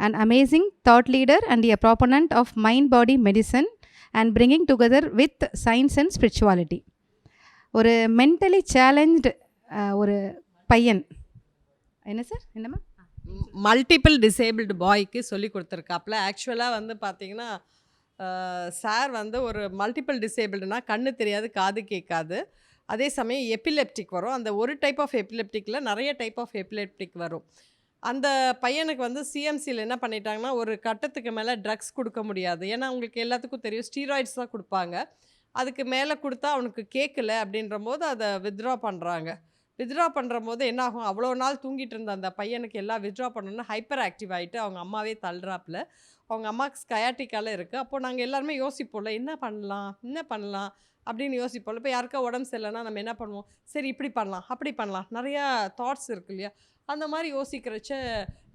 An amazing thought leader and a proponent of mind-body medicine and bringing together with science and spirituality. ஒரு மென்டலி சேலஞ்ச்டு ஒரு பையன். என்ன சார்? என்னம்மா? மல்டிபிள் டிசேபிள்டு பாய்க்கு சொல்லி கொடுத்துருக்காப்புல. ஆக்சுவலாக வந்து பார்த்திங்கன்னா சார் வந்து ஒரு மல்டிபிள் டிசேபிள்டுனா கண்ணு தெரியாது, காது கேட்காது, அதே சமயம் எபிலெப்டிக் வரும். அந்த ஒரு டைப் ஆஃப் எபிலெப்டிக்கில் நிறைய டைப் ஆஃப் எபிலெப்டிக் வரும். அந்த பையனுக்கு வந்து சிஎம்சியில் என்ன பண்ணிட்டாங்கன்னா ஒரு கட்டத்துக்கு மேலே ட்ரக்ஸ் கொடுக்க முடியாது. ஏன்னா அவங்களுக்கு எல்லாத்துக்கும் தெரியும் ஸ்டீராய்ட்ஸ் தான் கொடுப்பாங்க. அதுக்கு மேலே கொடுத்தா அவனுக்கு கேட்கல அப்படின்ற போது அதை வித்ட்ரா பண்ணுறாங்க. வித்ட்ரா பண்ணுற போது என்ன ஆகும், அவ்வளோ நாள் தூங்கிட்டு இருந்த அந்த பையனுக்கு எல்லாம் வித்ட்ரா பண்ணணுன்னா ஹைப்பர் ஆக்டிவ் ஆகிட்டு அவங்க அம்மாவே தள்ளுறாப்புல. அவங்க அம்மாவுக்கு ஸ்கயாட்டிக்கால இருக்குது. அப்போது நாங்கள் எல்லாருமே யோசிப்போம்ல, என்ன பண்ணலாம் அப்படின்னு யோசிப்போம். இப்போ யாருக்கா உடம்பு சரியில்லைன்னா நம்ம என்ன பண்ணுவோம், சரி இப்படி பண்ணலாம் அப்படி பண்ணலாம், நிறையா தாட்ஸ் இருக்கு இல்லையா? அந்த மாதிரி யோசிக்கிறச்ச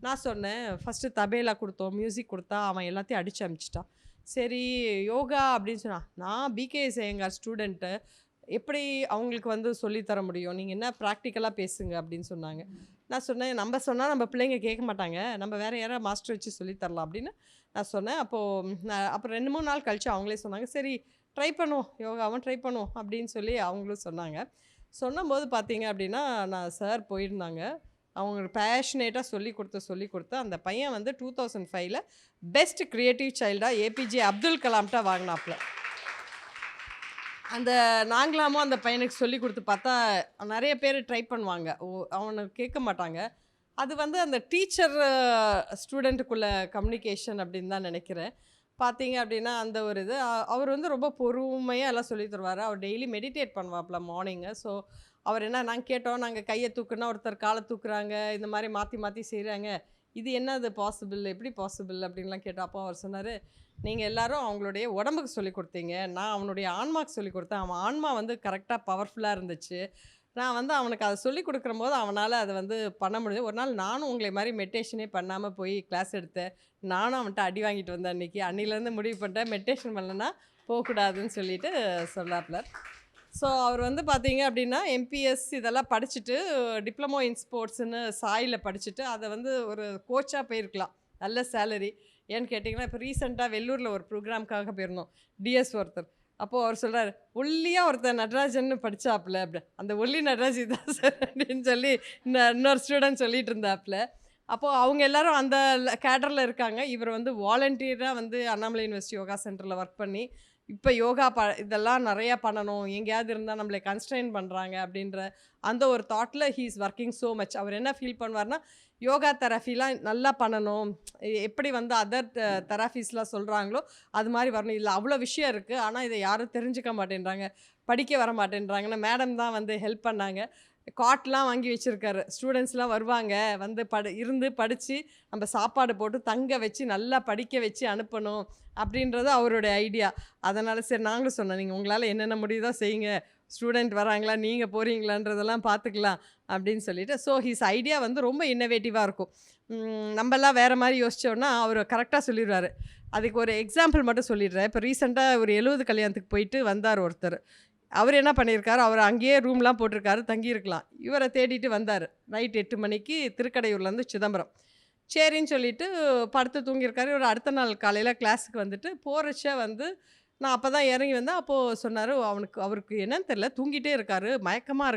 நான் சொன்னேன், ஃபஸ்ட்டு தபேலா கொடுத்தோம், மியூசிக் கொடுத்தா அவன் எல்லாத்தையும் அடித்து அமிச்சிட்டான். சரி யோகா அப்படின்னு சொன்னான். நான் பிகேஎஸ் ஐயங்கார் ஸ்டூடெண்ட்டு, எப்படி அவங்களுக்கு வந்து சொல்லித்தர முடியும், நீங்கள் என்ன ப்ராக்டிக்கலாக பேசுங்க அப்படின்னு சொன்னாங்க. நான் சொன்னேன், நம்ம சொன்னால் நம்ம பிள்ளைங்க கேட்க மாட்டாங்க, நம்ம வேறு யாராவது மாஸ்டர் வச்சு சொல்லித்தரலாம் அப்படின்னு நான் சொன்னேன். அப்புறம் 2-3 நாள் கழித்து அவங்களே சொன்னாங்க, சரி ட்ரை பண்ணுவோம், யோகாவும் ட்ரை பண்ணுவோம் அப்படின்னு சொல்லி அவங்களும் சொன்னாங்க. சொன்னபோது பார்த்தீங்க அப்படின்னா நான் சார் போயிருந்தாங்க. அவங்க பேஷனேட்டாக சொல்லி கொடுத்து அந்த பையன் வந்து 2005 பெஸ்ட் க்ரியேட்டிவ் சைல்டாக ஏபிஜே அப்துல் கலாம்கிட்ட வாங்கினாப்புல. அந்த நாங்களாமும் அந்த பையனுக்கு சொல்லி கொடுத்து பார்த்தா நிறைய பேர் ட்ரை பண்ணுவாங்க, அவனுக்கு கேட்க மாட்டாங்க. அது வந்து அந்த டீச்சர் ஸ்டூடெண்ட்டுக்குள்ள கம்யூனிகேஷன் அப்படின்னு தான் நினைக்கிறேன். பார்த்தீங்க அப்படின்னா அந்த ஒரு இது அவர் வந்து ரொம்ப பொறுமையாக எல்லாம் சொல்லி தருவார். அவர் டெய்லி மெடிடேட் பண்ணுவாப்புல மார்னிங்கு. ஸோ அவர் என்ன நாங்கள் கேட்டோம், நாங்கள் கையை தூக்குனா ஒருத்தர் காலை தூக்குறாங்க, இந்த மாதிரி மாற்றி செய்கிறாங்க, இது என்ன அது பாசிபிள், எப்படி பாசிபிள் அப்படின்லாம் கேட்டோம். அப்போ அவர் சொன்னார், நீங்கள் எல்லாரும் அவங்களுடைய உடம்புக்கு சொல்லிக் கொடுத்தீங்க, நான் அவனுடைய ஆன்மாக்கு சொல்லிக் கொடுத்தேன். அவன் ஆன்மா வந்து கரெக்டாக பவர்ஃபுல்லாக இருந்துச்சு. நான் வந்து அவனுக்கு அதை சொல்லிக் கொடுக்கும்போது அவனால் அதை வந்து பண்ண முடியுது. ஒரு நாள் நானும் உங்களை மாதிரி மெடிடேஷனே பண்ணாமல் போய் கிளாஸ் எடுத்தேன். நானும் அவன்கிட்ட அடி வாங்கிட்டு வந்தேன் அன்றைக்கி. அன்னிலேருந்து முடிவு பண்ணிட்டேன், மெடிடேஷன் பண்ணலன்னா போகக்கூடாதுன்னு சொல்லிட்டு சொல்லாப்ல. ஸோ அவர் வந்து பார்த்தீங்க அப்படின்னா எம்பிஎஸ் இதெல்லாம் படிச்சுட்டு டிப்ளமோ இன் ஸ்போர்ட்ஸ்னு சாயில் படிச்சுட்டு அதை வந்து ஒரு கோச்சாக போயிருக்கலாம், நல்ல சேலரி. ஏன்னு கேட்டிங்கன்னா இப்போ ரீசெண்டாக வெள்ளூரில் ஒரு ப்ரோக்ராம்காக போயிருந்தோம், டிஎஸ் ஒருத்தர். அப்போது அவர் சொல்கிறார், ஒல்லியாக ஒருத்தர் நடராஜன்னு படித்தாப்புல அப்படி, அந்த ஒல்லி நடராஜ் தான் சார் அப்படின்னு சொல்லி இன்னொரு ஸ்டூடெண்ட் சொல்லிட்டு இருந்தாப்புல. அப்போது அவங்க எல்லாரும் அந்த கேடரில் இருக்காங்க. இவர் வந்து வாலண்டியராக வந்து அண்ணாமலை யூனிவர்சிட்டி யோகா சென்டரில் ஒர்க் பண்ணி இப்போ யோகா இதெல்லாம் நிறையா பண்ணணும், எங்கேயாவது இருந்தால் நம்மளை கன்ஸ்ட்ரெயின் பண்ணுறாங்க அப்படின்ற அந்த ஒரு தாட்டில் he is working so much. அவர் என்ன ஃபீல் பண்ணுவார்னா, யோகா தெரபிலாம் நல்லா பண்ணணும், எப்படி வந்து அதர் தெரபிஸ்லாம் சொல்கிறாங்களோ அது மாதிரி வரணும். இதில் அவ்வளோ விஷயம் இருக்குது, ஆனால் இதை யாரும் தெரிஞ்சுக்க மாட்டேன்றாங்க, படிக்க வர மாட்டேன்றாங்கன்னு மேடம் தான் வந்து ஹெல்ப் பண்ணாங்க. காட்லாம் வாங்கி வச்சுருக்காரு, ஸ்டூடெண்ட்ஸ்லாம் வருவாங்க, வந்து இருந்து படித்து நம்ம சாப்பாடு போட்டு தங்க வச்சு நல்லா படிக்க வச்சு அனுப்பணும் அப்படின்றது அவருடைய ஐடியா. அதனால் சரி நாங்களும் சொன்னோம், நீங்கள் உங்களால் என்னென்ன முடியுதோ செய்யுங்க, ஸ்டூடெண்ட் வராங்களா நீங்கள் போகிறீங்களான்றதெல்லாம் பார்த்துக்கலாம் அப்படின்னு சொல்லிட்டு. ஸோ ஹிஸ் ஐடியா வந்து ரொம்ப இன்னோவேட்டிவாக இருக்கும். நம்மலாம் வேறு மாதிரி யோசித்தோன்னா அவர் கரெக்டாக சொல்லிடுவார். அதுக்கு ஒரு எக்ஸாம்பிள் மட்டும் சொல்லிடுறேன். இப்போ ரீசெண்டாக ஒரு 70 கல்யாணத்துக்கு போயிட்டு வந்தார் ஒருத்தர். அவர் என்ன பண்ணியிருக்காரு, அவர் அங்கேயே ரூம்லாம் போட்டிருக்காரு, தங்கியிருக்கலாம். இவரை தேடிட்டு வந்தார் நைட் 8 மணிக்கு திருக்கடையூர்லேருந்து சிதம்பரம். சரின்னு சொல்லிவிட்டு படுத்து தூங்கியிருக்காரு. ஒரு அடுத்த நாள் காலையில் கிளாஸுக்கு வந்துட்டு போகிறச்ச வந்து நான் அப்போ தான் இறங்கி வந்தேன். அப்போது சொன்னார், அவருக்கு என்னன்னு தெரில, தூங்கிட்டே இருக்கார், மயக்கமாக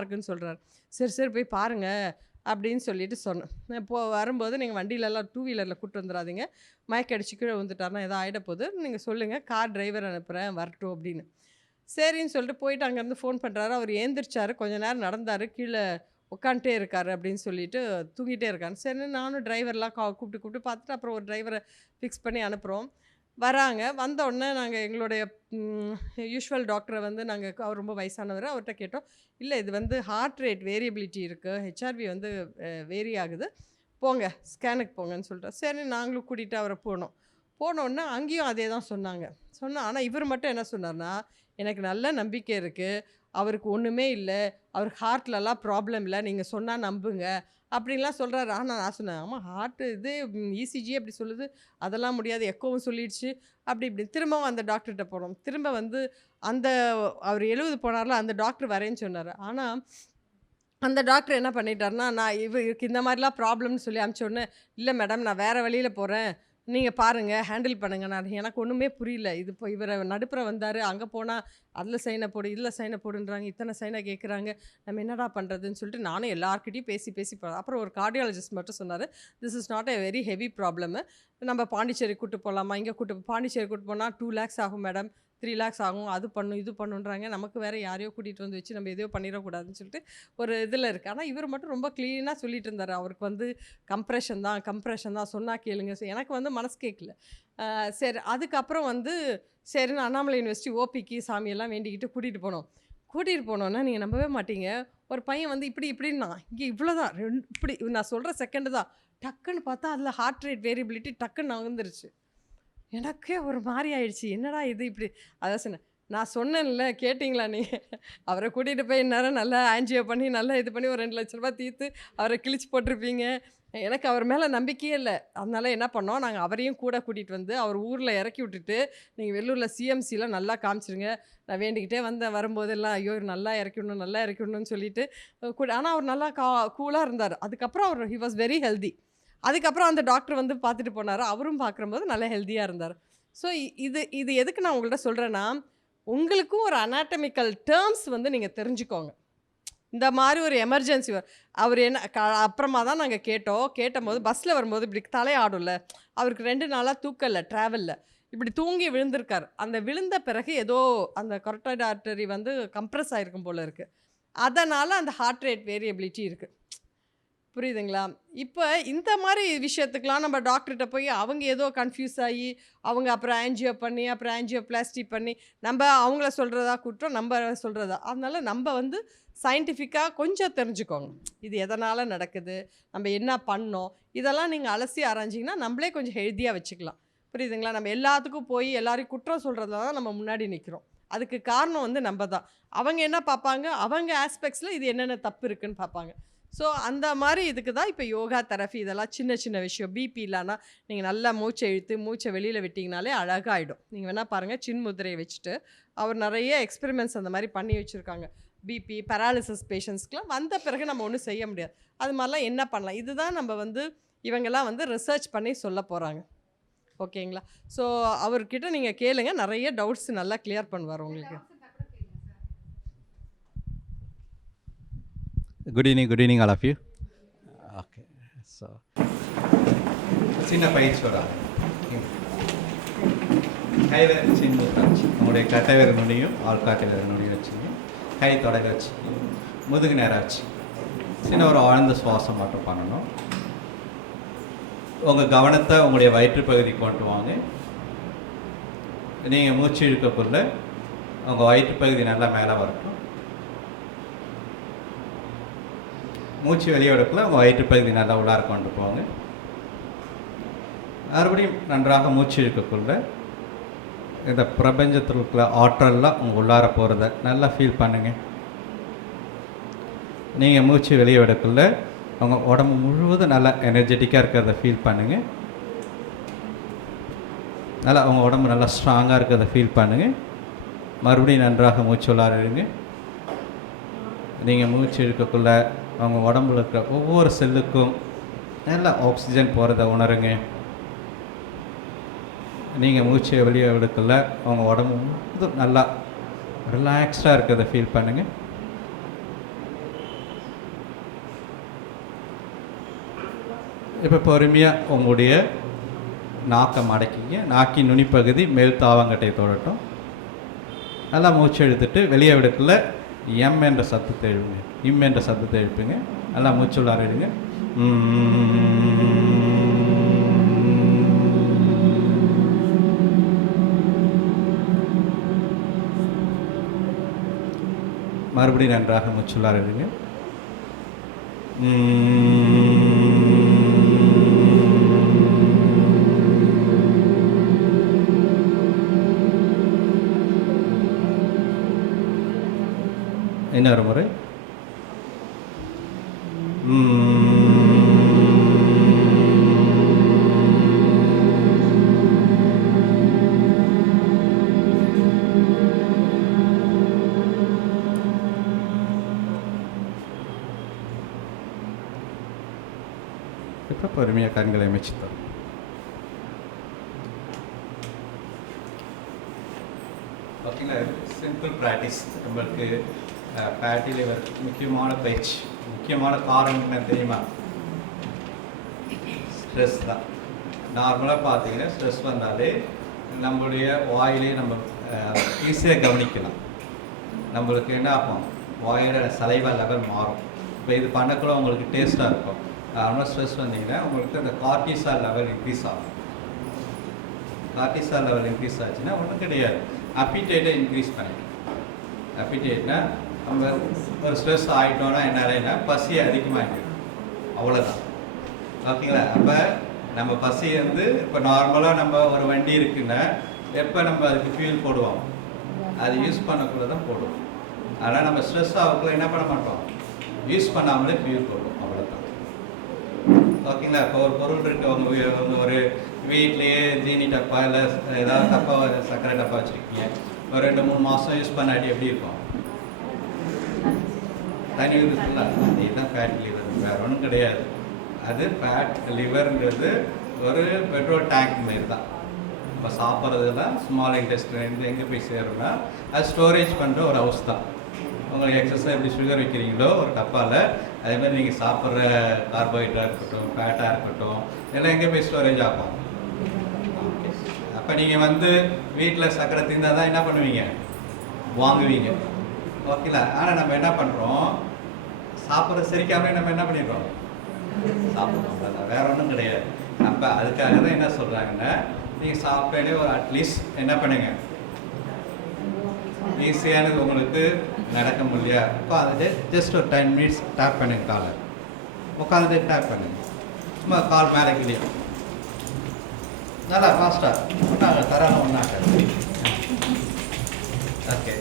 இருக்குன்னு சொல்கிறார். சரி சரி போய் பாருங்கள் அப்படின்னு சொல்லிட்டு சொன்னேன். இப்போது வரும்போது நீங்கள் வண்டியிலலாம் 2 வீலரில் கூப்பிட்டு வந்துடாதீங்க, மயக்க அடிச்சு கீழே வந்துட்டார்னா எதாவது ஆகிட போகுது, நீங்கள் சொல்லுங்கள், கார் டிரைவர் அனுப்புகிறேன் வரட்டும் அப்படின்னு. சரின்னு சொல்லிட்டு போயிட்டு அங்கேருந்து ஃபோன் பண்ணுறாரு. அவர் ஏந்திரிச்சார், கொஞ்சம் நேரம் நடந்தார், கீழே உட்காந்துட்டே இருக்கார் அப்படின்னு சொல்லிட்டு தூங்கிட்டே இருக்காரு. சரி நானும் டிரைவர்லாம் கூப்பிட்டு பார்த்துட்டு அப்புறம் ஒரு டிரைவரை ஃபிக்ஸ் பண்ணி அனுப்புகிறோம். வராங்க. வந்தோடனே நாங்கள் எங்களுடைய யூஷுவல் டாக்டரை வந்து அவர் ரொம்ப வயசானவர், அவர்கிட்ட கேட்டோம். இல்லை இது வந்து ஹார்ட் ரேட் வேரியபிலிட்டி இருக்குது, ஹெச்ஆர்வி வந்து வேரி ஆகுது, போங்க ஸ்கேனுக்கு போங்கன்னு சொல்லிட்டோம். சரி நாங்களும் கூட்டிகிட்டு அவரை போனோடனே அங்கேயும் அதே தான் சொன்னாங்க. ஆனால் இவர் மட்டும் என்ன சொன்னார்னா, எனக்கு நல்ல நம்பிக்கை இருக்குது, அவருக்கு ஒன்றுமே இல்லை, அவருக்கு ஹார்ட்லலாம் ப்ராப்ளம் இல்லை, நீங்கள் சொன்னால் நம்புங்க அப்படின்லாம் சொல்கிறாரு. ஆனால் நான் சொன்னேன், ஆமாம் ஹார்ட்டு இது இசிஜி அப்படி சொல்லுது, அதெல்லாம் முடியாது, எக்கோவும் சொல்லிடுச்சு அப்படி இப்படி. திரும்பவும் அந்த டாக்டர்கிட்ட போனோம். திரும்ப வந்து அவர் 70 போனார்ல அந்த டாக்டர் வரேன்னு சொன்னார். ஆனால் அந்த டாக்டர் என்ன பண்ணிட்டாருன்னா, நான் இவருக்கு இந்த மாதிரிலாம் ப்ராப்ளம்னு சொல்லி அனுப்பிச்ச உடனே, இல்லை மேடம் நான் வேறு வழியில் போகிறேன், நீங்கள் பாருங்கள் ஹேண்டில் பண்ணுங்கள். எனக்கு ஒன்றுமே புரியல. இது இப்போ இவர் நடுப்புற வந்தார், அங்கே போனால் அதில் சைனை போடு இதில் சைனை போடுன்றாங்க, இத்தனை சைனை கேட்குறாங்க, நம்ம என்னடா பண்ணுறதுன்னு சொல்லிட்டு நானும் எல்லாருக்கிட்டையும் பேசி போகிறேன். அப்புறம் ஒரு கார்டியாலஜிஸ்ட் மட்டும் சொன்னார், this is not a very heavy problem, நம்ம பாண்டிச்சேரி கூட்டு போகலாமா, இங்கே பாண்டிச்சேரி கூட்டு போனால் 2 lakhs ஆகும் மேடம், 3 lakhs ஆகும், அது பண்ணும் இது பண்ணுன்றாங்க, நமக்கு வேறு யாரையோ கூட்டிகிட்டு வந்து வச்சு நம்ம எதையோ பண்ணிடக்கூடாதுன்னு சொல்லிட்டு ஒரு இதில் இருக்குது. ஆனால் இவர் மட்டும் ரொம்ப க்ளீனாக சொல்லிட்டு இருந்தார், அவருக்கு வந்து கம்ப்ரெஷன் தான் சொன்னால் கேளுங்க. எனக்கு வந்து மனசு கேட்கல. சரி அதுக்கப்புறம் வந்து சரின்னு அண்ணாமலை யூனிவர்சிட்டி ஓபிக்கு சாமியெல்லாம் வேண்டிக்கிட்டு கூட்டிகிட்டு போனோன்னா நீங்கள் நம்பவே மாட்டீங்க, ஒரு பையன் வந்து இப்படின்னா இங்கே இவ்வளோதான் இப்படி நான் சொல்கிற செகண்டு தான், டக்குன்னு பார்த்தா அதில் ஹார்ட் ரேட் வேரியபிலிட்டி டக்குன்னு நகர்ந்துருச்சு. எனக்கே ஒரு மாதிரி ஆயிடுச்சு, என்னடா இது இப்படி. அதான் சொன்னேன், நான் சொன்னேன்ல கேட்டிங்களா நீங்கள், அவரை கூட்டிகிட்டு போய் இந்நேரம் நல்லா ஆன்ஜியோ பண்ணி நல்லா இது பண்ணி ஒரு 2 லட்ச ரூபா தீர்த்து அவரை கிழிச்சு போட்டிருப்பீங்க. எனக்கு அவர் மேலே நம்பிக்கையே இல்லை. அதனால என்ன பண்ணோம், நாங்கள் அவரையும் கூட கூட்டிகிட்டு வந்து அவர் ஊரில் இறக்கி விட்டுட்டு, நீங்கள் வெள்ளூரில் சிஎம்சியில் நல்லா காமிச்சிருங்க, நான் வேண்டிக்கிட்டே வரும்போதெல்லாம் ஐயோ நல்லா இறக்கி விடணும்னு சொல்லிட்டு ஆனால் அவர் நல்லா கூலாக இருந்தார். அதுக்கப்புறம் அவர் ஹி வாஸ் வெரி ஹெல்தி. அதுக்கப்புறம் அந்த டாக்டர் வந்து பார்த்துட்டு போனார், அவரும் பார்க்கும்போது நல்லா ஹெல்த்தியாக இருந்தார். ஸோ இது எதுக்கு நான் உங்கள்கிட்ட சொல்கிறேன்னா, உங்களுக்கும் ஒரு அனாட்டமிக்கல் டேர்ம்ஸ் வந்து நீங்கள் தெரிஞ்சுக்கோங்க. இந்த மாதிரி ஒரு எமர்ஜென்சி அவர் என்ன அப்புறமா தான் நாங்கள் கேட்டபோது பஸ்ஸில் வரும்போது இப்படி தலையாடும்ல, அவருக்கு 2 நாளாக தூக்கம் இல்லை, ட்ராவலில் இப்படி தூங்கி விழுந்திருக்கார். அந்த விழுந்த பிறகு ஏதோ அந்த கரோட்டிட் ஆர்டரி வந்து கம்ப்ரெஸ் ஆகிருக்கும் போல் இருக்குது, அதனால் அந்த ஹார்ட் ரேட் வேரியபிலிட்டி இருக்குது. புரியுதுங்களா? இப்போ இந்த மாதிரி விஷயத்துக்கெலாம் நம்ம டாக்டர்கிட்ட போய் அவங்க ஏதோ கன்ஃபியூஸ் ஆகி அவங்க அப்புறம் ஆன்ஜியோ பண்ணி அப்புறம் ஆன்ஜியோபிளாஸ்டி பண்ணி நம்ம அவங்கள சொல்கிறதா குற்றம், நம்ம சொல்கிறதா. அதனால நம்ம வந்து சயின்டிஃபிக்காக கொஞ்சம் தெரிஞ்சுக்கோங்க, இது எதனால் நடக்குது, நம்ம என்ன பண்ணோம், இதெல்லாம் நீங்கள் அலசி ஆராய்ஞ்சிங்கன்னா நம்மளே கொஞ்சம் ஹெல்த்தியாக வச்சுக்கலாம். புரியுதுங்களா? நம்ம எல்லாத்துக்கும் போய் எல்லாரையும் குற்றம் சொல்கிறதுல தான் நம்ம முன்னாடி நிற்கிறோம். அதுக்கு காரணம் வந்து நம்ம தான். அவங்க என்ன பார்ப்பாங்க, அவங்க ஆஸ்பெக்ட்ஸில் இது என்னென்ன தப்பு இருக்குன்னு பார்ப்பாங்க. ஸோ அந்த மாதிரி இதுக்கு தான் இப்போ யோகா தெரபி இதெல்லாம் சின்ன சின்ன விஷயம். பிபி இல்லைன்னா நீங்கள் நல்லா மூச்சை இழுத்து மூச்சை வெளியில் விட்டிங்கனாலே அழகாகிடும். நீங்கள் வேணால் பாருங்கள், சின் முதிரையை வச்சுட்டு அவர் நிறைய எக்ஸ்பெரிமெண்ட்ஸ் அந்த மாதிரி பண்ணி வச்சுருக்காங்க. பிபி பேராலிசிஸ் பேஷண்ட்ஸ்க்குலாம் வந்த பிறகு நம்ம ஒன்றும் செய்ய முடியாது. அது மாதிரிலாம் என்ன பண்ணலாம், இதுதான் நம்ம வந்து இவங்கெல்லாம் வந்து ரிசர்ச் பண்ணி சொல்ல போகிறாங்க. ஓகேங்களா? ஸோ அவர்கிட்ட நீங்கள் கேளுங்க, நிறைய டவுட்ஸ் நல்லா கிளியர் பண்ணுவார் உங்களுக்கு. Good evening all of you. Okay, so சின்ன பயிற்சியோட கையில் சின்ன வச்சு உங்களுடைய கட்டை விரல் நுனியும் ஆள்காட்டு விரல் நுனியும் வச்சுங்க. கை தொடங்க வச்சு முதுகு நேரம் வச்சு சின்ன ஒரு ஆழ்ந்த சுவாசம் மட்டும் பண்ணணும். உங்கள் கவனத்தை உங்களுடைய வயிற்றுப்பகுதி கொண்டு வாங்க. நீங்கள் மூச்சு இழுக்கக்குள்ள உங்கள் வயிற்றுப்பகுதி நல்லா மேலே வரட்டும். மூச்சு வெளியே விடக்குள்ள உங்கள் வயிற்றுப்பகுதி நல்லா உள்ளார கொண்டு போங்க. மறுபடியும் நன்றாக மூச்சு இழுக்கக்குள்ள இந்த பிரபஞ்சத்தில் இருக்கிற ஆற்றல்லாம் உங்கள் உள்ளார போகிறத நல்லா ஃபீல் பண்ணுங்கள். நீங்கள் மூச்சு வெளியே விடக்குள்ள உங்கள் உடம்பு முழுவதும் நல்லா எனர்ஜெட்டிக்காக இருக்கிறத ஃபீல் பண்ணுங்கள். நல்லா உங்கள் உடம்பு நல்லா ஸ்ட்ராங்காக இருக்கிறத ஃபீல் பண்ணுங்கள். மறுபடியும் நன்றாக மூச்சு உள்ளார இருங்க. நீங்கள் மூச்சு இழுக்கக்குள்ள அவங்க உடம்புல இருக்கிற ஒவ்வொரு செல்லுக்கும் நல்லா ஆக்சிஜன் போகிறத உணருங்க. நீங்கள் மூச்சை வெளியே விடுக்கல அவங்க உடம்பு முழுவதும் நல்லா ரிலாக்ஸ்டாக இருக்கிறத ஃபீல் பண்ணுங்கள். இப்போ பொறுமையாக உங்களுடைய நாக்கை மடக்கிங்க. நாக்கின் நுனிப்பகுதி மேல் தாவங்கட்டை தொடட்டும். நல்லா மூச்சு எடுத்துட்டு வெளியே விடுக்கல எம் என்ற சத்தத்தை எழுப்புங்க. இம் என்ற சத்தத்தை எழுப்புங்க. நல்லா மூச்சு உள்ளார எடுங்க. மறுபடியும் நன்றாக மூச்சு உள்ளார எடுங்க. இன்னொரு முறை. இப்போ பொறுமையாக கண்களை அமைச்சுத்தரும். பார்த்தீங்களா, சிம்பிள் ப்ராக்டிஸ். நம்மளுக்கு ஃபேட்டி லிவர் முக்கியமான பயிற்சி. முக்கியமான காரணம் என்ன தெரியுமா? ஸ்ட்ரெஸ் தான். நார்மலாக பார்த்தீங்கன்னா ஸ்ட்ரெஸ் வந்தாலே நம்மளுடைய வாயிலே நம்ம ஈஸியாக கவனிக்கலாம். நம்மளுக்கு என்ன ஆகும், வாயோட சலைவா லெவல் மாறும். இப்போ இது பண்ணக்குள்ள உங்களுக்கு டேஸ்ட்டாக இருக்கும். அதனால் ஸ்ட்ரெஸ் வந்தீங்கன்னா உங்களுக்கு அந்த கார்டிசால் லெவல் இன்க்ரீஸ் ஆகும். கார்டிசால் லெவல் இன்க்ரீஸ் ஆச்சுன்னா ஒன்றும் கிடையாது, அப்பீடைட்டை இன்க்ரீஸ் பண்ணிடும். அப்பீடைட்னா நம்ம ஒரு ஸ்ட்ரெஸ் ஆகிட்டோன்னா என்னாலன்னா பசி அதிகமாகிடும், அவ்வளோதான். ஓகேங்களா? அப்போ நம்ம பசி வந்து இப்போ நார்மலாக நம்ம ஒரு வண்டி இருக்குன்னா எப்போ நம்ம அதுக்கு ஃபியூல் போடுவோம், அது யூஸ் பண்ணக்குள்ள தான் போடுவோம். ஆனால் நம்ம ஸ்ட்ரெஸ் ஆகக்குள்ள என்ன பண்ண மாட்டோம், யூஸ் பண்ணாமலே ஃபியூல் போடுவோம், அவ்வளோதான். ஓகேங்களா? இப்போ ஒரு பொருள் இருக்குது, அவங்க ஒரு வீட்லேயே ஜீனி டப்பா இல்லை ஏதாவது டப்பா சர்க்கரை டப்பா வச்சுருக்கீங்க, ஒரு 2-3 மாதம் யூஸ் பண்ணாட்டி எப்படி இருக்கும், தனி இருக்குல்ல, அதே தான் ஃபேட் லிவர், வேறு ஒன்றும் கிடையாது. அது ஃபேட் லிவருங்கிறது ஒரு பெட்ரோல் டேங்க் மாரி தான். இப்போ சாப்பிட்றதுலாம் ஸ்மால் இன்டெஸ்டைன் எங்கே போய் சேரும்னா அது ஸ்டோரேஜ் பண்ணுற ஒரு ஹவுஸ் தான். உங்களுக்கு எக்ஸஸாக எப்படி சுகர் வைக்கிறீங்களோ ஒரு டப்பாவில், அதேமாதிரி நீங்கள் சாப்பிட்ற கார்போஹைட்ரேட்டாக இருக்கட்டும் ஃபேட்டாக இருக்கட்டும் எல்லாம் எங்கே போய் ஸ்டோரேஜ் ஆகும். அப்போ நீங்கள் வந்து வீட்டில் சக்கரை தீர்ந்தால் தான் என்ன பண்ணுவீங்க, வாங்குவீங்க. ஓகேங்களா? ஆனால் நம்ம என்ன பண்ணுறோம், சாப்பிட்ற செரிக்காமலே நம்ம என்ன பண்ணிடுறோம், சாப்பிட்றோம். அதான் வேறு ஒன்றும் கிடையாது. அப்போ அதுக்காக தான் என்ன சொல்கிறாங்கன்னா, நீங்கள் சாப்பிட்டாலே ஒரு அட்லீஸ்ட் என்ன பண்ணுங்க, ஈஸியானது உங்களுக்கு நடக்க முடியா உட்காந்துட்டு ஜஸ்ட் ஒரு 10 மினிட்ஸ் டேப் பண்ணுங்க, காலை உட்காந்துட்டு டேப் பண்ணுங்க, சும்மா கால் மேலே கிளியும் நல்லா ஃபாஸ்ட்டாக ஒன்றாங்க தராங்க ஒன்றாங்க. ஓகே,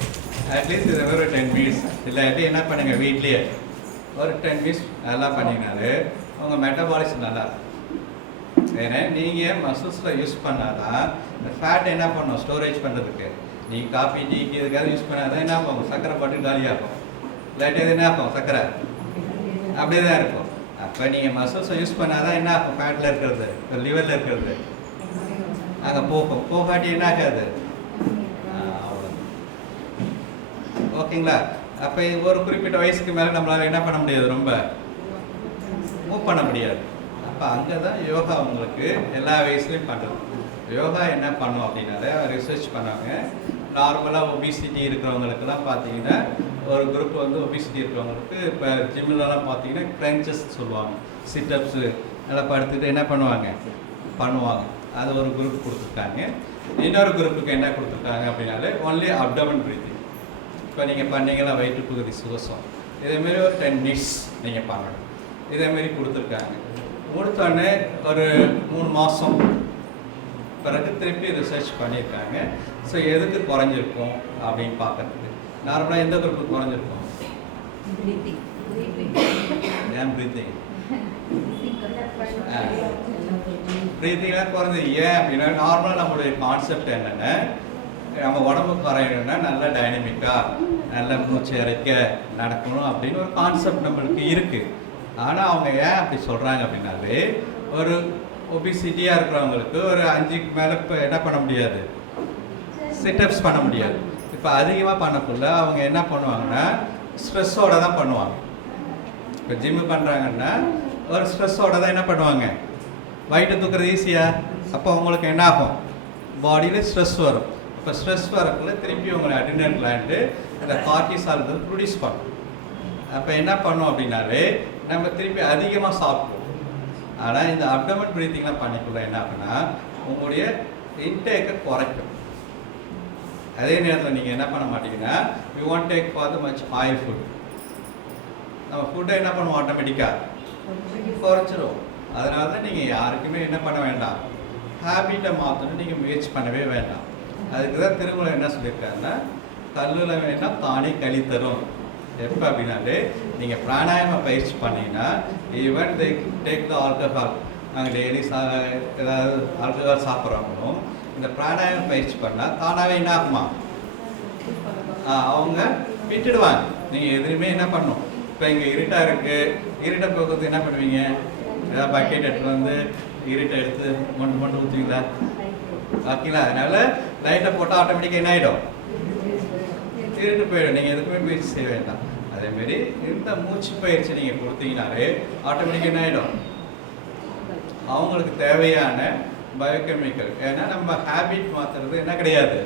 அட்லீஸ்ட் இது ஒரு 10 மினிட்ஸ் இல்லாட்டி என்ன பண்ணுங்கள், வீட்லேயே ஒரு 10 மினிட்ஸ் நல்லா பண்ணிங்கனாலே உங்கள் மெட்டபாலிசம் நல்லா இருக்கும். ஏன்னா நீங்கள் மசில்ஸில் யூஸ் பண்ணாதான் இந்த ஃபேட் என்ன பண்ணும், ஸ்டோரேஜ் பண்ணுறதுக்கு. நீங்கள் காஃபி டீக்கு இதுக்காக யூஸ் பண்ணாதான் என்ன ஆகும், சர்க்கரை போட்டு காலியாகும். இல்லாட்டி அது என்ன ஆகும், சர்க்கரை அப்படியே தான் இருக்கும். அப்போ நீங்கள் மசில்ஸை யூஸ் பண்ணாதான் என்ன ஆகும், ஃபேட்டில் இருக்கிறது, லிவரில் இருக்கிறது அங்கே போகும். போகாட்டி என்ன ஆகாது, அவ்வளோ. ஓகேங்களா? அப்போ ஒரு குறிப்பிட்ட வயசுக்கு மேலே நம்மளால் என்ன பண்ண முடியாது, ரொம்ப மூவ் பண்ண முடியாது. அப்போ அங்கே தான் யோகா உங்களுக்கு எல்லா வயசுலையும் பண்ணுறது. யோகா என்ன பண்ணும் அப்படின்னாலே ரிசர்ச் பண்ணாங்க. நார்மலாக ஒபிசிட்டி இருக்கிறவங்களுக்கெல்லாம் பார்த்தீங்கன்னா ஒரு குரூப் வந்து ஒபிசிட்டி இருக்கிறவங்களுக்கு இப்போ ஜிம்லலாம் பார்த்தீங்கன்னா க்ரன்ச்சஸ் சொல்லுவாங்க, சிட்டப்ஸு நல்லா படுத்துட்டு என்ன பண்ணுவாங்க, அது ஒரு குரூப் கொடுத்துருக்காங்க. இன்னொரு குரூப்புக்கு என்ன கொடுத்துருக்காங்க அப்படின்னாலே ஒன்லி அப்டமன் ப்ரீத்திங். இப்போ நீங்கள் பண்ணீங்கன்னா வயிற்று பகுதி சுவாசம், இதேமாரி ஒரு 10 மினிட்ஸ் நீங்கள் பண்ணணும். இதேமாரி கொடுத்துருக்காங்க. கொடுத்தோடனே ஒரு 3 மாதம் பிறகு திருப்பி ரிசர்ச் பண்ணியிருக்காங்க. ஸோ எதுக்கு குறைஞ்சிருக்கும் அப்படின்னு பார்க்கறதுக்கு. நார்மலாக எந்த குரூப்புக்கு குறைஞ்சிருக்கும், ஏன் ப்ரீத்திங் ப்ரீத்திங்லாம் குறைஞ்சி. ஏன் அப்படின்னா நார்மலாக நம்மளுடைய கான்செப்ட் என்னென்னா, நம்ம உடம்பு குறையணும்னா நல்லா டைனமிக்காக நல்லா மூச்சு இறைக்க நடக்கணும் அப்படின்னு ஒரு கான்செப்ட் நம்மளுக்கு இருக்குது. ஆனால் அவங்க ஏன் அப்படி சொல்கிறாங்க அப்படின்னாலே, ஒரு ஒபிசிட்டியாக இருக்கிறவங்களுக்கு ஒரு 5க்கு மேலே இப்போ என்ன பண்ண முடியாது, சிட்டப்ஸ் பண்ண முடியாது. இப்போ அதிகமாக பண்ணக்குள்ள அவங்க என்ன பண்ணுவாங்கன்னா ஸ்ட்ரெஸ்ஸோடு தான் பண்ணுவாங்க. இப்போ ஜிம்மு பண்ணுறாங்கன்னா ஒரு ஸ்ட்ரெஸ்ஸோடு தான் என்ன பண்ணுவாங்க, வயிற்று தூக்குறது ஈஸியாக. அப்போ அவங்களுக்கு என்ன ஆகும், பாடியில் ஸ்ட்ரெஸ் வரும். இப்போ ஸ்ட்ரெஸ் வரக்குள்ள திருப்பி உங்களை அட்ரினல் கிளாண்டு அந்த கார்டிசால் ப்ரொடியூஸ் பண்ணும். அப்போ என்ன பண்ணோம் அப்படின்னாலே நம்ம திருப்பி அதிகமாக சாப்பிடுவோம். ஆனால் இந்த அப்டமன் ப்ரீத்திங்லாம் பண்ணிக்குள்ள என்ன ஆகுனா உங்களுடைய இன்டேக்கை குறைக்கும். அதே நேரத்தில் நீங்கள் என்ன பண்ண மாட்டீங்கன்னா you want take for much oil food. நம்ம ஃபுட்டை என்ன பண்ணுவோம், ஆட்டோமேட்டிக்காக குறைச்சிரும். அதனால தான் நீங்கள் யாருக்குமே என்ன பண்ண வேண்டாம், ஹேபிட்டை மாற்றணும் நீங்கள் முயற்சி பண்ணவே வேண்டாம். அதுக்கு தான் திருமணம் என்ன சொல்லியிருக்காருன்னா, கல்லில் வேணால் தானே களி தரும். எப்போ அப்படின்னாலே நீங்கள் பிராணாயாம பயிற்சி பண்ணிங்கன்னா ஈவன் டேக் த ஆல்கஹால், நாங்கள் டெய்லி ஏதாவது ஆல்கஹால் சாப்பிட்றவங்களும் இந்த பிராணாயாம பயிற்சி பண்ணால் தானாகவே என்ன ஆகுமா, அவங்க விட்டுடுவாங்க. நீங்கள் எதுவுமே என்ன பண்ணணும். இப்போ இங்கே இருட்டாக இருக்குது, இருட்டை போக்குறது என்ன பண்ணுவீங்க, ஏதாவது பக்கெட் எடுத்து வந்து இருட்டை எடுத்து மொண்டு ஊற்றுவீங்களா, ஓகேங்களா? அதனால் லைட்டை போட்டால் ஆட்டோமேட்டிக்காக என்ன ஆகிடும், இருட்டு போயிடும். நீங்கள் எதுக்குமே பயிற்சி செய்ய வேண்டாம். அதேமாரி இந்த மூச்சு பயிற்சி நீங்கள் கொடுத்தீங்கனாலே ஆட்டோமேட்டிக்காக என்ன ஆகிடும், அவங்களுக்கு தேவையான பயோகெமிக்கல். ஏன்னா நம்ம ஹேபிட் மாற்றுறது என்ன கிடையாது,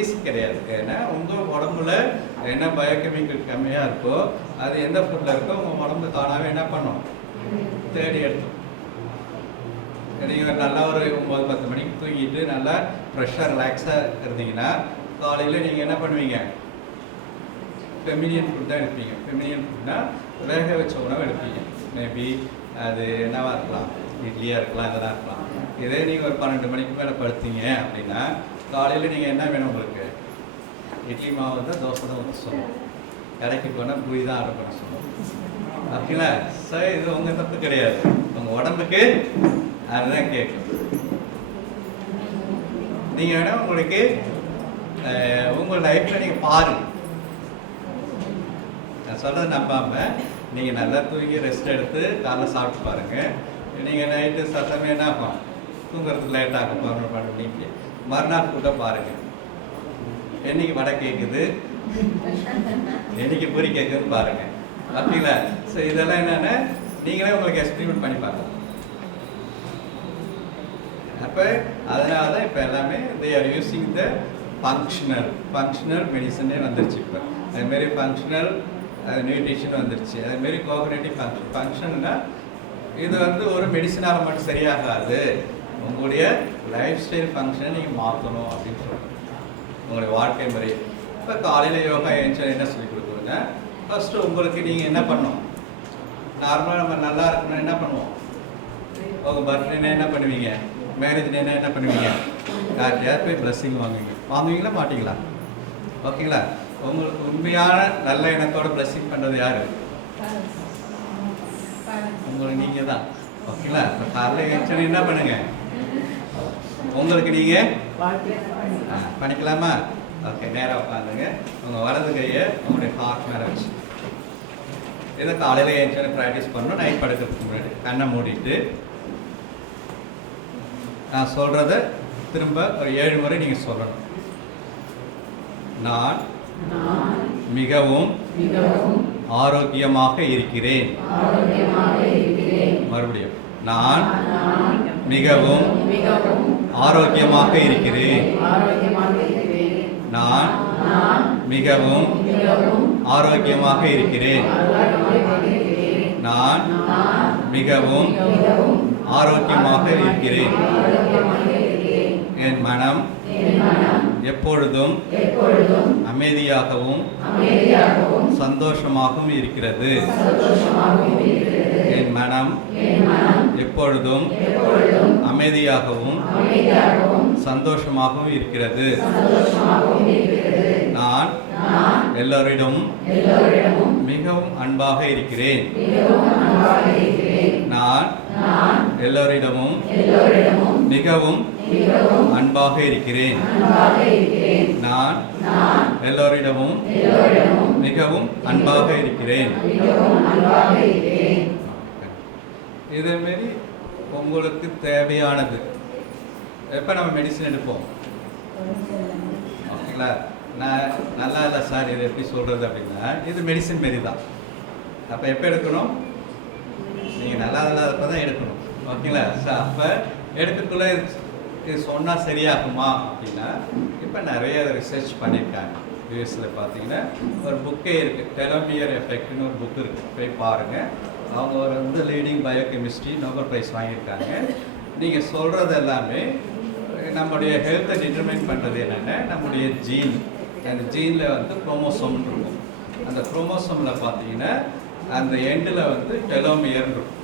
ஈஸி கிடையாது. ஏன்னா உங்கள் உடம்புல என்ன பயோகெமிக்கல் கம்மியாக இருக்கோ அது எந்த ஃபுட்டில் இருக்கோ உங்கள் உடம்பு தானாகவே என்ன பண்ணும், தேடி எடுத்தும். நீங்கள் நல்லா ஒரு 9-10 மணிக்கு தூங்கிட்டு நல்லா ஃப்ரெஷ்ஷாக ரிலாக்ஸாக இருந்தீங்கன்னா காலையில் நீங்கள் என்ன பண்ணுவீங்க, ஃபெமினியன் ஃபுட் தான் எடுப்பீங்க. ஃபெமினியன் ஃபுட்னா வேக வச்ச உணவு எடுப்பீங்க. மேபி அது என்னவாக இருக்கலாம், இட்லியாக இருக்கலாம், இதெல்லாம் இருக்கலாம். இதே நீங்கள் ஒரு 12 மணிக்கு மேலே படுத்தீங்க அப்படின்னா காலையில் நீங்கள் என்ன வேணும், உங்களுக்கு இட்லி மாவு தான், தோசை தான் வந்து சொல்லுவோம். கடைக்கு போனால் பூரி தான் ஆர்டர் பண்ண சொல்லுவோம், ஓகேங்களா? ஸோ இது உங்கள் தப்பு கிடையாது, உங்கள் உடம்புக்கு அதுதான் கேட்கும். நீங்கள் வேணால் உங்களுக்கு உங்கள் லைஃப்பில் நீங்கள் பாருங்கள். நான் சொல்கிறத நம்பாமல் நீங்கள் நல்லா தூங்கி ரெஸ்ட் எடுத்து காலைல சாப்பிட்டு பாருங்கள். நீங்கள் நைட்டு சத்தமே என்ன ஆகும், தூங்குறதுக்கு லேட் ஆகும். 12 மணிக்கு மறுநாள் கூட பாருங்கள், என்னைக்கு வடை கேட்குது, என்னைக்கு பூரி கேட்குதுன்னு பாருங்கள், ஓகேங்களா? ஸோ இதெல்லாம் என்னென்னா நீங்களே உங்களுக்கு எக்ஸ்பெரிமெண்ட் பண்ணி பார்க்கலாம். அப்போ அதனால தான் இப்போ எல்லாமே they are using the functional மெடிசனே வந்துருச்சு. இப்போ அதுமாரி ஃபங்க்ஷனல் நியூட்ரிஷன் வந்துருச்சு. அதுமாரி கோஆபரேட்டிவ் ஃபங்க்ஷன்னா இது வந்து ஒரு மெடிசனால் மட்டும் சரியாகாது, உங்களுடைய லைஃப் ஸ்டைல் ஃபங்க்ஷனை நீங்கள் மாற்றணும் அப்படின்னு சொல்லுங்கள், உங்களுடைய வாழ்க்கை முறை. இப்போ காலையில் யோகா எழுந்து என்ன சொல்லி கொடுக்குறீங்க, ஃபஸ்ட்டு உங்களுக்கு நீங்கள் என்ன பண்ணணும், நார்மலாக நம்ம நல்லா இருக்கணும்னா என்ன பண்ணுவோம், உங்கள் பர்த்டேனா என்ன பண்ணுவீங்க, மேரேஜ் என்ன பண்ணுவீங்க? யார் போய் பிளஸ்ஸிங் வாங்குவீங்களா மாட்டிங்களா? ஓகேங்களா? உங்களுக்கு உண்மையான நல்ல எண்ணத்தோட பிளஸ்ஸிங் பண்ணுறது யார்? உங்களுக்கு நீங்கள் தான். ஓகேங்களா? இப்போ காலையில் எழுந்திரிச்சோன்னு என்ன பண்ணுங்க? உங்களுக்கு நீங்கள் பண்ணிக்கலாமா? ஓகே, நேராக உட்காந்துங்க. உங்கள் வலது கையை உங்களுடைய ஹார்ட் மேலே வச்சு இதை காலையில் எழுந்திரிச்சோன்னு ப்ராக்டிஸ் பண்ணணும். நைட் படுக்கிறதுக்கு முன்னாடி கண்ணை மூடிட்டு நான் சொல்கிறத திரும்ப ஒரு 7 முறை நீங்கள் சொல்லணும். நான் மிகவும் ஆரோக்கியமாக இருக்கிறேன். மறுபடியும் நான் மிகவும் ஆரோக்கியமாக இருக்கிறேன். நான் மிகவும் ஆரோக்கியமாக இருக்கிறேன். நான் மிகவும் ஆரோக்கியமாக இருக்கிறேன். என் மனம் எப்பொழுதும் அமைதியாகவும் சந்தோஷமாகவும் இருக்கிறது. என் மனம் எப்பொழுதும் அமைதியாகவும் சந்தோஷமாகவும் இருக்கிறது. நான் எல்லோரிடமும் மிகவும் அன்பாக இருக்கிறேன். நான் எல்லோரிடமும் மிகவும் அன்பாக இருக்கிறேன். நான் எல்லோரிடமும் மிகவும் அன்பாக இருக்கிறேன். இதேமாரி உங்களுக்கு தேவையானது. எப்போ நம்ம மெடிசன் எடுப்போம்? ஓகேங்களா? நான் நல்லா இல்லை சார், இது எப்படி சொல்கிறது அப்படின்னா, இது மெடிசன் மாரி தான். அப்போ எப்போ எடுக்கணும்? நீங்கள் நல்லா இல்லாதப்போ தான் எடுக்கணும். ஓகேங்களா? ஸோ அப்போ எடுக்கக்குள்ளே இது சொன்னால் சரியாகுமா அப்படின்னா, இப்போ நிறைய ரிசர்ச் பண்ணியிருக்காங்க. யூஎஸில் பார்த்தீங்கன்னா ஒரு புக்கே இருக்குது, டெலோமியர் எஃபெக்ட்னு ஒரு புக் இருக்குது, போய் பாருங்கள். அவங்க வந்து லீடிங் பயோகெமிஸ்ட்ரி நோபல் ப்ரைஸ் வாங்கியிருக்காங்க. நீங்கள் சொல்கிறது எல்லாமே நம்முடைய ஹெல்த்தை டிட்டர்மைன் பண்ணுறது என்னென்னா நம்முடைய ஜீன். அந்த ஜீனில் வந்து குரோமோசோம் இருக்கும். அந்த குரோமோசோமில் பார்த்தீங்கன்னா அந்த எண்டில் வந்து டெலோமியர் இருக்கும்.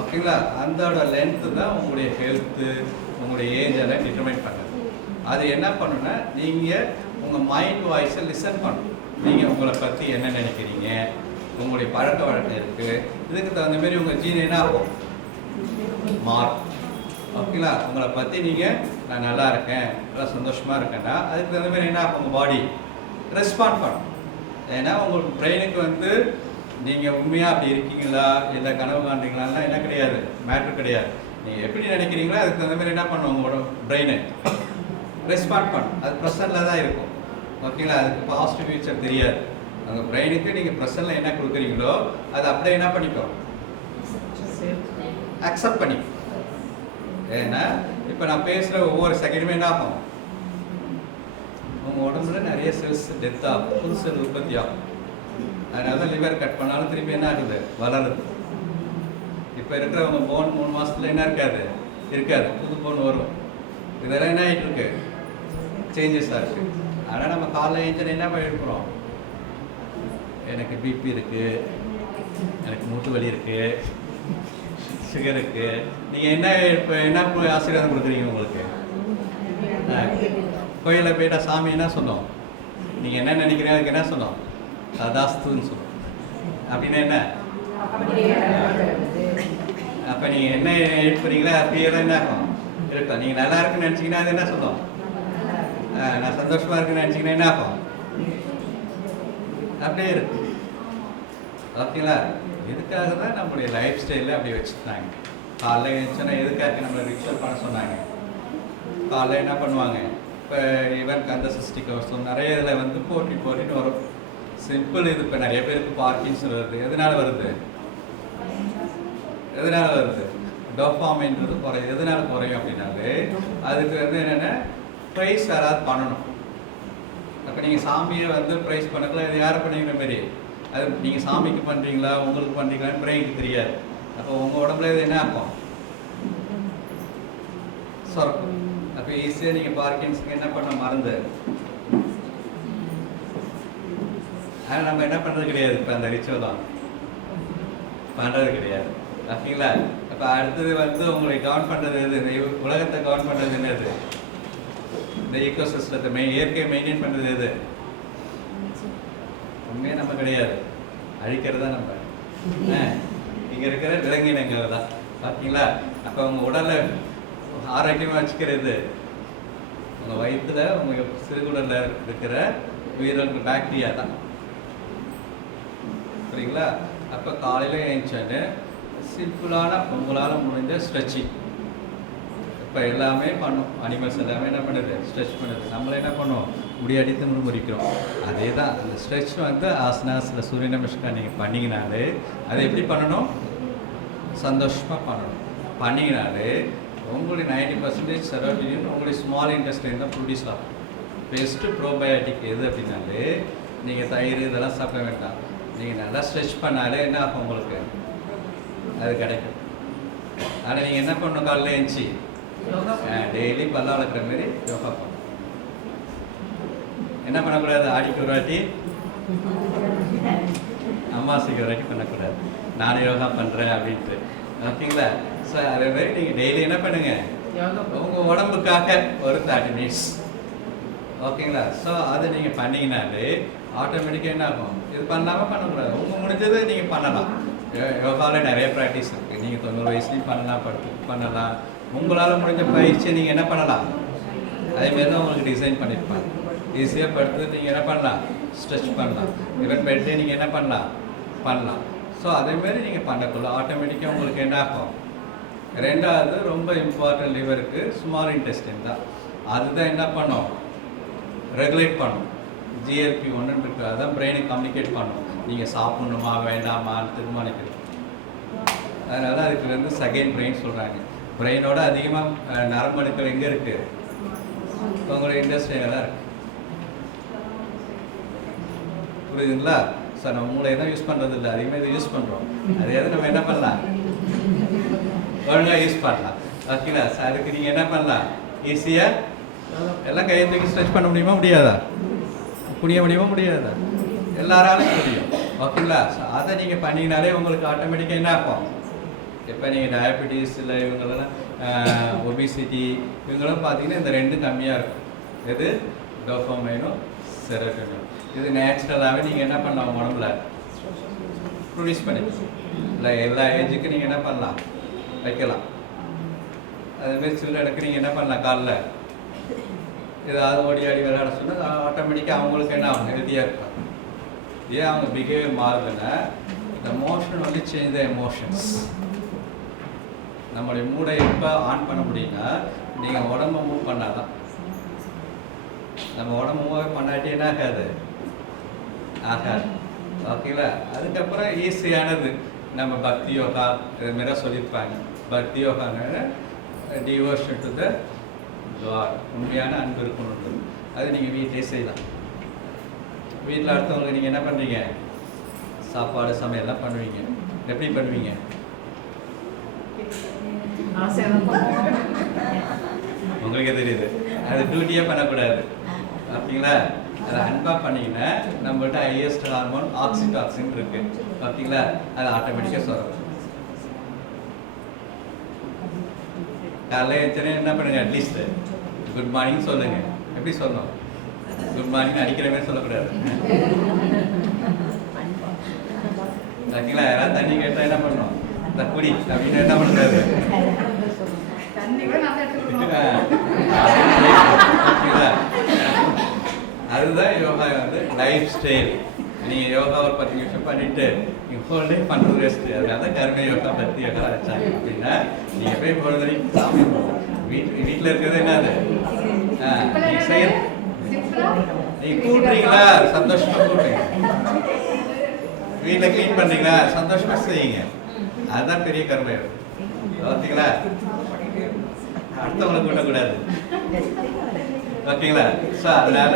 ஓகேங்களா? அதோட லென்த்து தான் உங்களுடைய ஹெல்த்து, உங்களுடைய ஏஜ் எல்லாம் டிட்டர்மைன் பண்ணுறது. அது என்ன பண்ணுன்னா, நீங்கள் உங்கள் மைண்ட் வாய்ஸை லிசன் பண்ணணும். நீங்கள் உங்களை பற்றி என்ன நினைக்கிறீங்க, உங்களுடைய பழக்க வழக்கம் இருக்குது, இதுக்கு தகுந்த மாதிரி உங்கள் ஜீன் என்ன ஆகும்? மாறும். ஓகேங்களா? உங்களை பற்றி நீங்கள் நான் நல்லா இருக்கேன், நல்லா சந்தோஷமாக இருக்கேன்னா அதுக்கு தகுந்த மாதிரி என்ன ஆகும்? உங்கள் பாடி ரெஸ்பாண்ட் பண்ணும். ஏன்னா உங்களுக்கு பிரெயினுக்கு வந்து நீங்கள் உண்மையாக அப்படி இருக்கீங்களா இல்லை கனவு காண்றீங்களான்னா என்ன கிடையாது, மேட்ரு கிடையாது. நீங்கள் எப்படி நினைக்கிறீங்களோ அதுக்கு தகுந்த மாதிரி என்ன பண்ணும்? உங்களோட பிரெயினை ரெஸ்பாண்ட் பண்ணும். அது ப்ரெசன்ட்டில் தான் இருக்கும். ஓகேங்களா? அதுக்கு பாசிட்டிவ் ஃபியூச்சர் தெரியாது. அந்த பிரெயினுக்கு நீங்கள் ப்ரெசன்ட்டில் என்ன கொடுக்குறீங்களோ அது அப்படியே என்ன பண்ணிக்கும்? அக்செப்ட் பண்ணி. ஏன்னா இப்போ நான் பேசுகிற ஒவ்வொரு செகண்டுமே என்ன ஆகும்? உங்கள் உடம்புல நிறைய செல்ஸ் டெத் ஆகும், புது செல் உற்பத்தி ஆகும். அதனால தான் லிவர் கட் பண்ணாலும் திருப்பி என்ன ஆகுது? வளருது. இப்போ இருக்கிறவங்க போன் 3 மாதத்துல என்ன இருக்காது, புது போன் வரும். இதெல்லாம் என்ன ஆகிட்டு இருக்கு? சேஞ்சஸாக இருக்குது. ஆனால் நம்ம காலைல ஏஞ்சல் என்ன பண்ணிருக்கிறோம்? எனக்கு பிபி இருக்குது, எனக்கு மூட்டு வலி இருக்குது, சுகர் இருக்குது. நீங்கள் என்ன ஆசீர்வாதம் கொடுக்குறீங்க? உங்களுக்கு கோயிலில் போயிட்டால் சாமி என்ன சொன்னோம்? நீங்கள் என்ன நினைக்கிறீங்க அதுக்கு என்ன சொன்னோம்? ததாஸ்துன்னு சொன்னோம். அப்படின்னா என்ன? அப்போ நீங்கள் என்ன எழுப்புறீங்களோ அப்படியே தான் என்ன ஆகும்? இருக்கும். நீங்கள் நல்லா இருக்குன்னு நினச்சிங்கன்னா அது என்ன சொல்லும்? நான் சந்தோஷமாக இருக்குன்னு நினச்சிங்கன்னா என்ன ஆகும்? அப்படியே இருக்கு. ஓகேங்களா? இதுக்காக தான் நம்மளுடைய லைஃப் ஸ்டைலில் அப்படி வச்சுருந்தாங்க. காலைல எழுந்துச்சுன்னா எதுக்காக நம்மளை ரிச்சுவல் பண்ண சொன்னாங்க? காலைல என்ன பண்ணுவாங்க? இப்போ ஈவன் கந்த சஷ்டி கவசம் நிறைய இதில் வந்து போட்டின்னு வரும். சிம்பிள். இது இப்போ நிறைய பேருக்கு பார்க்கின்சன் வருது. எதனால வருது? டோபாமைன்றது குறையும். எதனால குறையும் அப்படின்னாலே அதுக்கு வந்து என்னென்னா ப்ரைஸ் யாராவது பண்ணணும். அப்போ நீங்கள் சாமியை வந்து ப்ரைஸ் பண்ணக்கலாம். இது யாரை பண்ணிக்கிற மாரி? அது நீங்கள் சாமிக்கு பண்ணுறீங்களா உங்களுக்கு பண்ணுறீங்களான்னு பிரெயினுக்கு தெரியாது. அப்போ உங்கள் உடம்புல இது என்ன ஆகும்? சுரக்கும். அப்போ ஈஸியாக நீங்கள் பார்க்கின்ஸுக்கு என்ன பண்ண மருந்து. ஆனால் நம்ம என்ன பண்ணுறது கிடையாது. இப்போ அந்த ரிச்சுவல் தான் பண்ணுறது கிடையாது. ஓகேங்களா? அப்போ அடுத்தது வந்து உங்களை கவர்ன் பண்ணுறது எது? இந்த உலகத்தை கவர்ன் பண்ணுறது என்னது? இந்த ஈக்கோ சிஸ்டத்தை இயற்கையை மெயின்டைன் பண்ணுறது எது? உண்மையே நம்ம கிடையாது, அழிக்கிறது தான் நம்ம. இங்கே இருக்கிற விலங்கினங்கள் தான். பார்த்தீங்களா? அப்போ உங்கள் உடலை ஆரோக்கியமாக வச்சுக்கிறது உங்கள் வயிற்றுல, உங்கள் சிறுகுடலில் இருக்கிற உயிரிழந்த பாக்டீரியா தான். புரியுங்களா? அப்போ காலையில் எழுந்தோன்னு சிம்பிளான உங்களால் முடிஞ்ச ஸ்ட்ரெச்சிங். இப்போ எல்லாமே பண்ணும், அனிமல்ஸ் எல்லாமே என்ன பண்ணுது? ஸ்ட்ரெச் பண்ணுது. நம்மளே என்ன பண்ணுவோம்? முடியடித்து முறிக்கிறோம். அதே தான் அந்த ஸ்ட்ரெச் வந்து ஆசனாஸில் சூரிய நமஸ்காரம் நீங்கள் பண்ணிங்கனாலே, அதை எப்படி பண்ணணும்? சந்தோஷமாக பண்ணணும். பண்ணிங்கனாலே உங்களுடைய 90% செரோட்டோனின் உங்களுடைய ஸ்மால் இன்டெஸ்டைன் தான் ப்ரொடியூஸ் ஆகும். பெஸ்ட்டு ப்ரோபயோட்டிக் எது அப்படின்னாலே, நீங்கள் தயிர் இதெல்லாம் சாப்பிட வேண்டாம். நீங்கள் நல்லா ஸ்ட்ரெச் பண்ணாலே என்ன ஆகும்? உங்களுக்கு அது கிடைக்கும். ஆனால் நீங்கள் என்ன பண்ணணும்? காலையில் எழுந்துச்சி டெய்லி பல்ல வளர்க்குற மாதிரி யோகா பண்ணணும். என்ன பண்ணக்கூடாது? ஆடிக்கு ஒரு வாட்டி, அம்மாசைக்கு ஒரு வாட்டி பண்ணக்கூடாது. நானும் யோகா பண்ணுறேன் அப்படின்ட்டு. ஓகேங்களா? ஸோ அதே மாதிரி நீங்கள் டெய்லி என்ன பண்ணுங்கள்? உங்கள் உடம்புக்காக ஒரு 30 மினிட்ஸ். ஓகேங்களா? ஸோ அதை நீங்கள் பண்ணிங்கனாலே ஆட்டோமேட்டிக்காக என்ன ஆகும்? இது பண்ணாமல் பண்ணக்கூடாது. உங்கள் முடிஞ்சதை நீங்கள் பண்ணலாம். யோகாவில் நிறைய ப்ராக்டிஸ் இருக்குது. நீங்கள் 90 வயசுலையும் பண்ணலாம், பண்ணலாம். உங்களால் முடிஞ்ச பயிற்சியை நீங்கள் என்ன பண்ணலாம்? அதேமாரி தான் உங்களுக்கு டிசைன் பண்ணியிருப்பாங்க. ஈஸியாக படுத்து நீங்கள் என்ன பண்ணலாம்? ஸ்ட்ரெச் பண்ணலாம். ஈவன் பெட்டே நீங்கள் என்ன பண்ணலாம். ஸோ அதேமாரி நீங்கள் பண்ணக்குள்ள ஆட்டோமேட்டிக்காக உங்களுக்கு என்ன ஆகும்? ரெண்டாவது ரொம்ப இம்பார்ட்டன்ட் லிவருக்கு ஸ்மால் இன்டெஸ்டைன் தான். அதுதான் என்ன பண்ணும்? ரெகுலேட் பண்ணும். GLP-1 இருக்குது, அதுதான் பிரெயினை கம்யூனிகேட் பண்ணும். நீங்கள் சாப்பிட்ணுமா வேண்டாமான்னு தீர்மானிக்கணும். அதனால அதுக்கு வந்து செகண்ட் பிரெயின் சொல்கிறாங்க. பிரெயினோட அதிகமாக நரம்பணுக்கள் எங்கே இருக்குது? உங்களோட இண்டஸ்ட்ரியில் தான் இருக்குது. புரியுதுங்களா? சார் நம்ம மூளையை தான் யூஸ் பண்ணுறது இல்லை, அதிகமாக இதை யூஸ் பண்ணுறோம். அதையாவது நம்ம என்ன பண்ணலாம்? ஒழுங்காக யூஸ் பண்ணலாம். ஓகேங்களா? சார் அதுக்கு நீங்கள் என்ன பண்ணலாம்? ஈஸியாக எல்லாம் கையை தூக்கி ஸ்ட்ரெச் பண்ண முடியுமா முடியாதா? புரிய முடியுமா முடியாதா? எல்லாராலும் முடியும். ஓகேங்களா? ஸோ அதை நீங்கள் பண்ணிங்கனாலே உங்களுக்கு ஆட்டோமேட்டிக்காக என்ன ஆகும்? இப்போ நீங்கள் டயபெட்டிஸ் இல்லை இவங்களெல்லாம் ஒபிசிட்டி இவங்களும் பார்த்தீங்கன்னா இந்த ரெண்டும் கம்மியாக இருக்கும். எது? டோபமைனும் செரோட்டோனினும். இது நேச்சுரலாகவே நீங்கள் என்ன பண்ணலாம்? உடம்புல ப்ரொடியூஸ் பண்ணிக்கலாம். இல்லை எல்லா ஏஜுக்கும் நீங்கள் என்ன பண்ணலாம்? வைக்கலாம். அதுமாரி சில்ட்ரனுக்கு நீங்கள் என்ன பண்ணலாம்? காலைல ஏதாவது ஓடி ஆடி விளையாட சொன்னால் ஆட்டோமேட்டிக்காக அவங்களுக்கு என்ன ஆகும்? ஹெல்த்தியாக இருக்கும். ஏன் அவங்க பிஹேவியர் மாறுதுன்னா, இந்த மோஷன் வந்து சேஞ்ச் த எமோஷன்ஸ். நம்மளுடைய மூடை எப்போ ஆன் பண்ண முடியும்னா, நீங்கள் உடம்பை மூவ் பண்ணாதான். நம்ம உடம்பு மூவ் பண்ணாட்டி என்ன ஆகாது? ஓகேங்களா? அதுக்கப்புறம் ஈஸியானது நம்ம பக்தி யோகா இதுமாரி சொல்லியிருப்பாங்க. பக்தி யோகான்னு டிவோஷன் டு த காட், உண்மையான அன்பு இருக்கணும். அது நீங்கள் வீட்டிலே செய்யலாம். வீட்டில் அடுத்தவங்களுக்கு நீங்கள் என்ன பண்ணுறீங்க? சாப்பாடு சமையல்லாம் பண்ணுவீங்க. எப்படி பண்ணுவீங்க? உங்களுக்கே தெரியுது. அது டியூட்டியாக பண்ணக்கூடாது. ஓகேங்களா? அதை அன்பாக பண்ணிங்கன்னா நம்மள்ட்ட ஹையஸ்ட் ஹார்மோன் ஆக்சிடாக்சின் இருக்குது. ஓகேங்களா? அது ஆட்டோமேட்டிக்காக சொல்கிறோம். காலையில் எழுந்தோடனே என்ன பண்ணுங்கள்? அட்லீஸ்ட்டு குட் மார்னிங் சொல்லுங்கள். எப்படி சொல்லணும்? குட் மார்னிங் அடிக்கிற மாதிரி சொல்லக்கூடாது. ஓகேங்களா? யாராவது தண்ணி கேட்டால் என்ன பண்ணணும்? இந்த குடி அப்படின்னு என்ன பண்ணுறது? அதுதான் யோகா வந்து லைஃப் ஸ்டைல். நீங்கள் யோகா ஒரு 10 நிமிஷம் பண்ணிவிட்டு நீங்கள் ஹோல் டே பண்ணுறது ரெஸ்ட்டு. அதனால தான் கர்ம யோகா பக்தி யோகா வச்சாங்க. அப்படின்னா நீங்கள் போய் பொழுது வரைக்கும் சாமி வீட்டில் இருக்கிறது என்னது? நீங்கள் செய்ய நீங்கள் கூட்டுறீங்களா? சந்தோஷமாக கூட்டுறீங்க. வீட்டில் க்ளீன் பண்ணுறீங்களா? சந்தோஷமாக செய்யுங்க. அதுதான் பெரிய கர்ம யோகம். ஓகேங்களா? அடுத்தவங்களை கூட்டக்கூடாது. ஓகேங்களா? ஸோ அதனால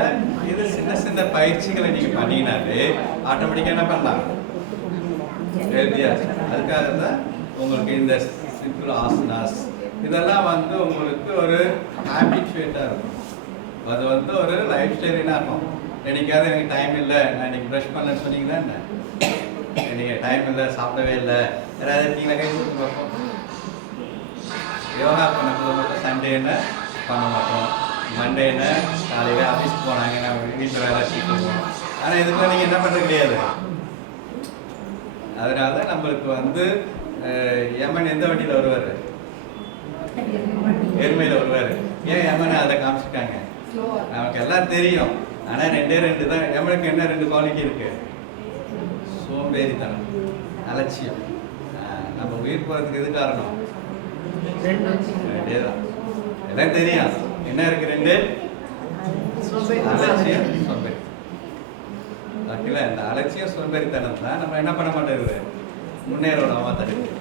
இது சின்ன சின்ன பயிற்சிகளை நீங்கள் பண்ணீங்கன்னாலே ஆட்டோமேட்டிக்காக என்ன பண்ணலாம்? ஹெல்த்தியாக. அதுக்காக தான் உங்களுக்கு இந்த சிம்பிள் ஆசனாஸ் இதெல்லாம் வந்து உங்களுக்கு ஒரு ஹேபிச்சுவேட்டாக இருக்கும். அது வந்து ஒரு லைஃப் ஸ்டைல் என்ன ஆகும்? என்னைக்காவது எனக்கு டைம் இல்லை, நான் இன்னைக்கு ப்ரஷ் பண்ணலன்னு சொன்னீங்கன்னா என்ன? எனக்கு டைம் இல்லை, சாப்பிடவே இல்லை, யாராவது இருக்கீங்களா? கை கொடுத்து பார்ப்போம். யோகா பண்ணக்குள்ள மட்டும் சண்டேன்னு பண்ண மாட்டோம், மண்டேன்னு காலையில் ஆஃபீஸ்க்கு போனாங்கன்னா வீட்டில் வேலை சீக்கிரம். ஆனால் இதுக்கு நீங்கள் என்ன பண்ணுறது கிடையாது. அதனால தான் நம்மளுக்கு வந்து யமன் எந்த வண்டியில் வருவார்? எருமையில் வருவார். ஏன் யமனை அதை காமிச்சிட்டாங்க? நமக்கு எல்லாம் தெரியும். ஆனால் 2 தான். யமனுக்கு என்ன 2 குவாலிட்டி இருக்கு? சோம்பேறித்தனம், அலட்சியம். நம்ம உயிர் போகிறதுக்கு எது காரணம்? 2 தான். எல்லாம் தெரியும். என்ன இருக்கு 2? அலட்சியம், சோம்பேறி. ஓகேங்களா? இந்த அலட்சியம் சோம்பேறித்தனம் தான் நம்ம என்ன பண்ண மாட்டேங்குது, முன்னேறோமா தடுக்கு.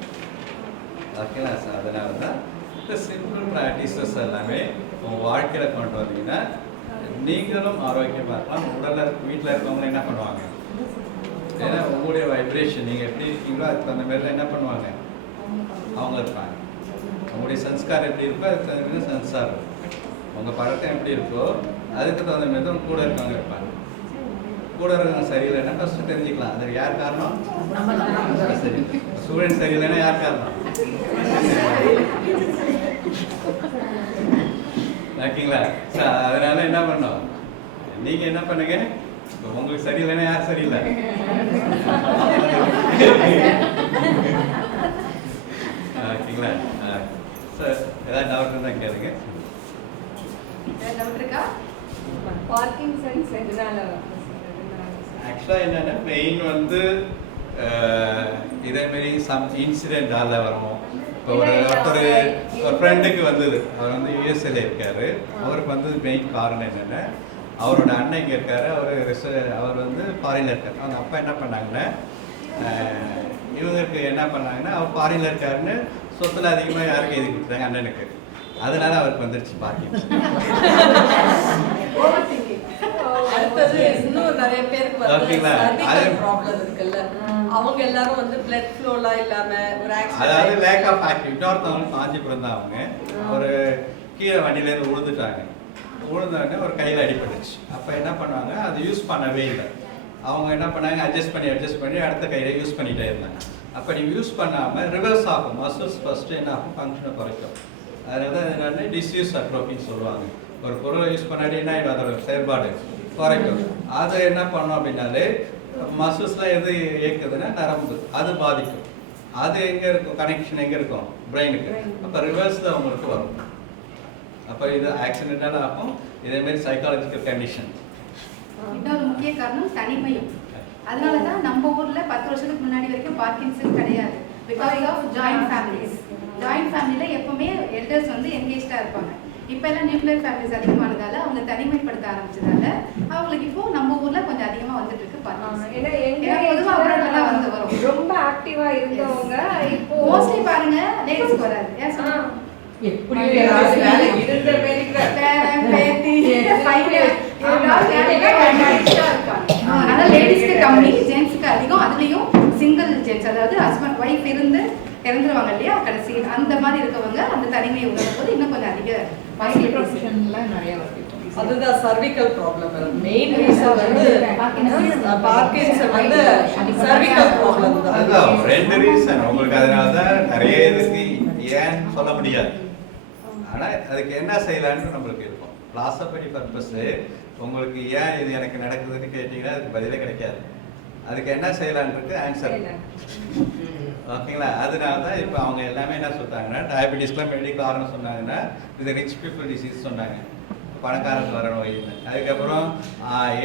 ஓகேங்களா? அதனால தான் இந்த சிம்பிள் ப்ராக்டிசஸ் எல்லாமே உங்கள் வாழ்க்கையில் கொண்டு வந்தீங்கன்னா நீங்களும் ஆரோக்கியமாக இருக்கலாம். உடலில் வீட்டில் இருக்கவங்க என்ன பண்ணுவாங்க, ஏன்னா உங்களுடைய வைப்ரேஷன் நீங்கள் எப்படி இருக்கீங்களோ அதுக்கு தகுந்த மாதிரிலாம் என்ன பண்ணுவாங்க, அவங்க இருப்பாங்க. உங்களுடைய சன்ஸ்காரம் எப்படி இருக்கோ அதுக்கு தகுந்த மாதிரி சன்ஸ்காரம் இருக்கும். உங்கள் பழக்கம் எப்படி இருக்கோ அதுக்கு தகுந்த மாதிரி தான் கூட இருக்கவங்க இருப்பாங்க. கூட இருக்கவங்க சரியில்லைன்னா ஃபஸ்ட்டு தெரிஞ்சுக்கலாம் அதுக்கு யார் காரணம். சரி, ஸ்டூடெண்ட் சரியில்லைன்னா யார் காரணம்? ஓகேங்களா? அதனால என்ன பண்ணோம், நீங்கள் என்ன பண்ணுங்க, உங்களுக்கு சரியில்லைன்னா யார் சரியில்லை? ஓகேங்களா? சார் ஏதாவது டவுட் இருந்தால் கேளுங்க. ஆக்சுவலாக என்னென்னா மெயின் வந்து இதேமாரி சம் இன்சிடென்டால் வரணும். இப்போ ஒரு ஃப்ரெண்டுக்கு வந்தது, அவர் வந்து யூஎஸ்ஏல இருக்கார். அவருக்கு வந்து மெயின் காரணம் என்னென்னா அவரோட அண்ணன் இங்கே இருக்கார், அவர் வந்து ஃபாரினில் இருக்கார். அவங்க அப்பா என்ன பண்ணாங்கன்னா இவங்களுக்கு என்ன பண்ணாங்கன்னா அவர் ஃபாரினில் இருக்காருன்னு சொத்தில் அதிகமாக யாருக்கு எழுதி கொடுத்தாங்க அண்ணனுக்கு. அதனால அவருக்கு வந்துருச்சு பார்க்கிங். அடுத்தது இன்னும் நிறைய பேருக்கு வந்து சர்விக்கல் ப்ராப்ளம் இருக்குல்ல, அவங்க எல்லாரும் வந்து பிளட் ஃப்ளோலாம் இல்லாம ஒரு அதாவது லேக் ஆஃப் ஆக்டிவிட்டி. இன்னொருத்தவங்க காஞ்சிபுரம் தான், அவங்க ஒரு கீழே வண்டியிலேருந்து விழுந்துட்டாங்க, ஒரு கையில் அடிபட்டுச்சு. அப்போ என்ன பண்ணுவாங்க, அது யூஸ் பண்ணவே இல்லை. அவங்க என்ன பண்ணாங்க, அட்ஜஸ்ட் பண்ணி அடுத்த கையில் யூஸ் பண்ணிகிட்டே இருந்தாங்க. அப்போ நீங்கள் யூஸ் பண்ணாமல் ரிவர்ஸ் ஆகும், மசில்ஸ் ஃபஸ்ட்டு என்ன ஆகும், ஃபங்க்ஷனை குறைக்கும். அதனால தான் என்னென்ன டிஸ்யூஸ் அட்ரோபின்னு சொல்லுவாங்க. ஒரு பொருளை யூஸ் பண்ணாடி என்ன ஆகிடும், அதோட செயல்பாடு குறைக்கும். அதை என்ன பண்ணோம் அப்படின்னாலே மசில்ஸ்லாம் எது இயக்குதுன்னா நரம்பு, அது பாதிக்கும். அது எங்கே இருக்கும், கனெக்ஷன் எங்கே இருக்கும், பிரெயினுக்கு. அப்போ ரிவர்ஸில் அவங்களுக்கு வரும். அப்போ இது ஆக்சிடென்டால ஆகும். இதேமாரி சைக்காலஜிக்கல் கண்டிஷன். இன்னொரு முக்கிய காரணம் தனிமையும். அதனால தான் நம்ம ஊரில் 10 வருஷத்துக்கு முன்னாடி வரைக்கும் பார்க்கின்சன் கிடையாது. Because of joint families. Joint ஃபேமிலியில் எப்பவுமே எல்டர்ஸ் வந்து என்கேஜ்டாக இருப்பாங்க. இப்போ எல்லாம் நியூக்ளியர் ஃபேமிலிஸ் அதிகமானதால அவங்க தனிமைப்படுத்த ஆரம்பிச்சதால அவங்களுக்கு இப்போ நம்ம ஊர்ல கொஞ்சம் அதிகமா வந்துட்டு இருக்கு பார்க்கின்சன். ரொம்ப ஆக்டிவா இருந்தவங்க இப்போ மோஸ்ட்லி பாருங்க லேடிஸ்க்கு வராது. ஏன் சொன்னா அதனால லேடிஸ்க்கு கம்மி, ஜென்ட்ஸ்க்கு அதிகம். அதுலயும் சிங்கிள் ஜென்ட்ஸ், அதாவது ஹஸ்பண்ட் ஒய்ஃப் இறந்துருவாங்க இல்லையா கடைசி, அந்த மாதிரி இருக்கவங்க அந்த தனிமையை உணரும் போது இன்னும் கொஞ்சம் அதிக நிறைய வருது. அதுதான் சர்விக்கல் ப்ராப்ளம். மெயின் ரீசன் வந்து பார்க்கின்சன் வந்து சர்விக்கல் ப்ராப்ளம் தான். அதுதான் 2 ரீசன் உங்களுக்கு. அதனால தான் நிறைய இதுக்கு ஏன்னு சொல்ல முடியாது. ஆனால் அதுக்கு என்ன செய்யலான்னு நம்மளுக்கு இருக்கும். பிளாசபடி பர்பஸ் உங்களுக்கு ஏன் இது எனக்கு நடக்குதுன்னு கேட்டிங்கன்னா அதுக்கு பதிலே கிடைக்காது. அதுக்கு என்ன செய்யலான்றது ஆன்சர். ஓகேங்களா? அதனால தான் இப்போ அவங்க எல்லாமே என்ன சொல்கிறாங்கன்னா டயபெட்டிஸ்லாம் மெடி காரணம் சொன்னாங்கன்னா இது ரிச் பீப்புள் டிசீஸ் சொன்னாங்க, பணக்காரர்கள் வர நோயின்னு. அதுக்கப்புறம்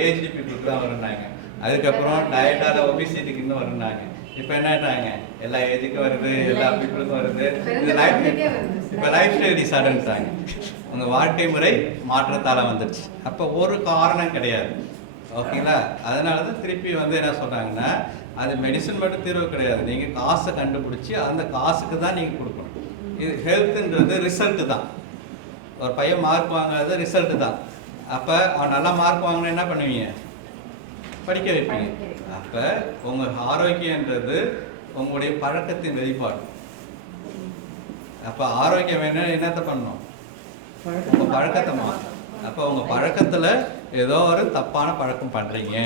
ஏஜ்டு பீப்புளுக்கு தான் வருன்னாங்க. அதுக்கப்புறம் டயட்டால் ஒபிசிட்டிக்கு இன்னும் வருன்னாங்க. இப்போ என்னட்டாங்க எல்லா ஏஜுக்கும் வருது, எல்லா பீப்புளுக்கும் வருது. இது இப்போ லைஃப் ஸ்டைல் டிசார்டர்ன்றாங்க. உங்கள் வாழ்க்கை முறை மாற்றத்தால் வந்துடுச்சு. அப்போ ஒரு காரணம் கிடையாது. ஓகேங்களா? அதனால தான் திருப்பி வந்து என்ன சொல்கிறாங்கன்னா அது மெடிசன் மட்டும் தீர்வு கிடையாது. நீங்கள் காசை கண்டுபிடிச்சி அந்த காசுக்கு தான் நீங்கள் கொடுக்கணும். இது ஹெல்த்துன்றது ரிசல்ட்டு தான். ஒரு பையன் மார்க் வாங்காத ரிசல்ட்டு தான். அப்போ அவன் நல்லா மார்க் வாங்கினா என்ன பண்ணுவீங்க, படிக்க வைப்பீங்க. அப்போ உங்கள் ஆரோக்கியன்றது உங்களுடைய பழக்கத்தின் வெளிப்பாடு. அப்போ ஆரோக்கியம் வேணும் என்னத்தை பண்ணணும், உங்கள் பழக்கத்தை மாற்றணும். அப்போ உங்கள் பழக்கத்தில் ஏதோ ஒரு தப்பான பழக்கம் பண்ணுறீங்க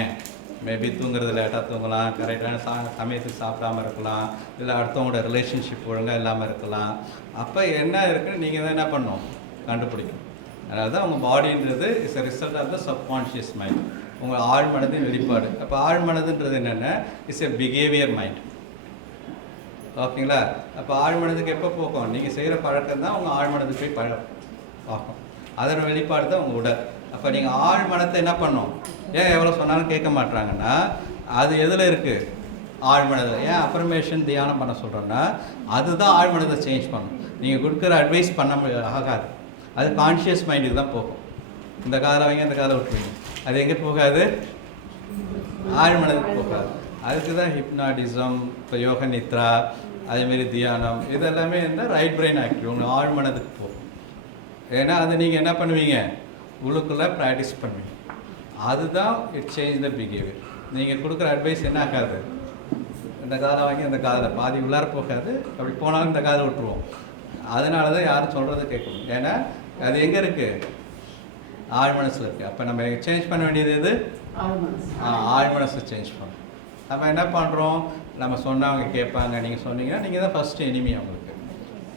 மேபி தூங்குறது லேட்டாக தூங்கலாம், கரெக்டான சமயத்துக்கு சாப்பிடாம இருக்கலாம், இல்லை அடுத்தவங்களோட ரிலேஷன்ஷிப் ஒழுங்காக இல்லாமல் இருக்கலாம். அப்போ என்ன இருக்குன்னு நீங்கள் தான் என்ன பண்ணணும், கண்டுபிடிக்கணும். அதனால தான் உங்கள் பாடின்றது is a result of the subconscious mind, உங்கள் ஆழ்மனதின் வெளிப்பாடு. அப்போ ஆழ்மனதுன்றது என்னென்ன, இட்ஸ் எ பிஹேவியர் மைண்ட். ஓகேங்களா? அப்போ ஆழ்மனதுக்கு எப்போ போகும், நீங்கள் செய்கிற பழக்கம் தான் உங்கள் ஆழ்மனதுக்கு போய் பார்க்கும். அதோட வெளிப்பாடு தான் உங்கள் உடல். அப்போ நீங்கள் ஆழ்மனத்தை என்ன பண்ணணும், ஏன் எவ்வளோ சொன்னாலும் கேட்க மாட்டாங்கன்னா அது எதில் இருக்குது, ஆழ்மனதில். ஏன் அஃபர்மேஷன் தியானம் பண்ண சொல்கிறோன்னா அதுதான் ஆழ்மனதை சேஞ்ச் பண்ணும். நீங்கள் கொடுக்குற அட்வைஸ் பண்ண ஆகாது, அது கான்ஷியஸ் மைண்டுக்கு தான் போகும். இந்த காலை வைங்க, இந்த காலை விட்டுருவீங்க, அது எங்கே போகாது, ஆழ்மனதுக்கு போகாது. அதுக்கு தான் ஹிப்னாட்டிசம், இப்போ யோக நித்ரா, அதேமாரி தியானம், இதெல்லாமே இருந்தால் ரைட் பிரெயின் ஆக்டிவ் உங்கள் ஆழ்மனதுக்கு போகும். ஏன்னா அதை நீங்கள் என்ன பண்ணுவீங்க, உள்ளுக்குள்ளே ப்ராக்டிஸ் பண்ணுவீங்க. அதுதான் இட் சேஞ்ச் த பிஹேவியர். நீங்கள் கொடுக்குற அட்வைஸ் என்ன ஆகாது, இந்த காலை வாங்கி இந்த காதில் பாதி உள்ளார போகாது, அப்படி போனாலும் இந்த காதை விட்டுருவோம். அதனால தான் யாரும் சொல்கிறது கேட்கணும். ஏன்னா அது எங்கே இருக்குது, ஆழ்மனசில் இருக்குது. அப்போ நம்ம சேஞ்ச் பண்ண வேண்டியது எது, ஆழ்மனசை சேஞ்ச் பண்ணணும். நம்ம என்ன பண்ணுறோம், நம்ம சொன்னால் அவங்க கேட்பாங்க, நீங்கள் சொன்னீங்கன்னா நீங்கள் தான் ஃபஸ்ட்டு எனிமி அவங்களுக்கு.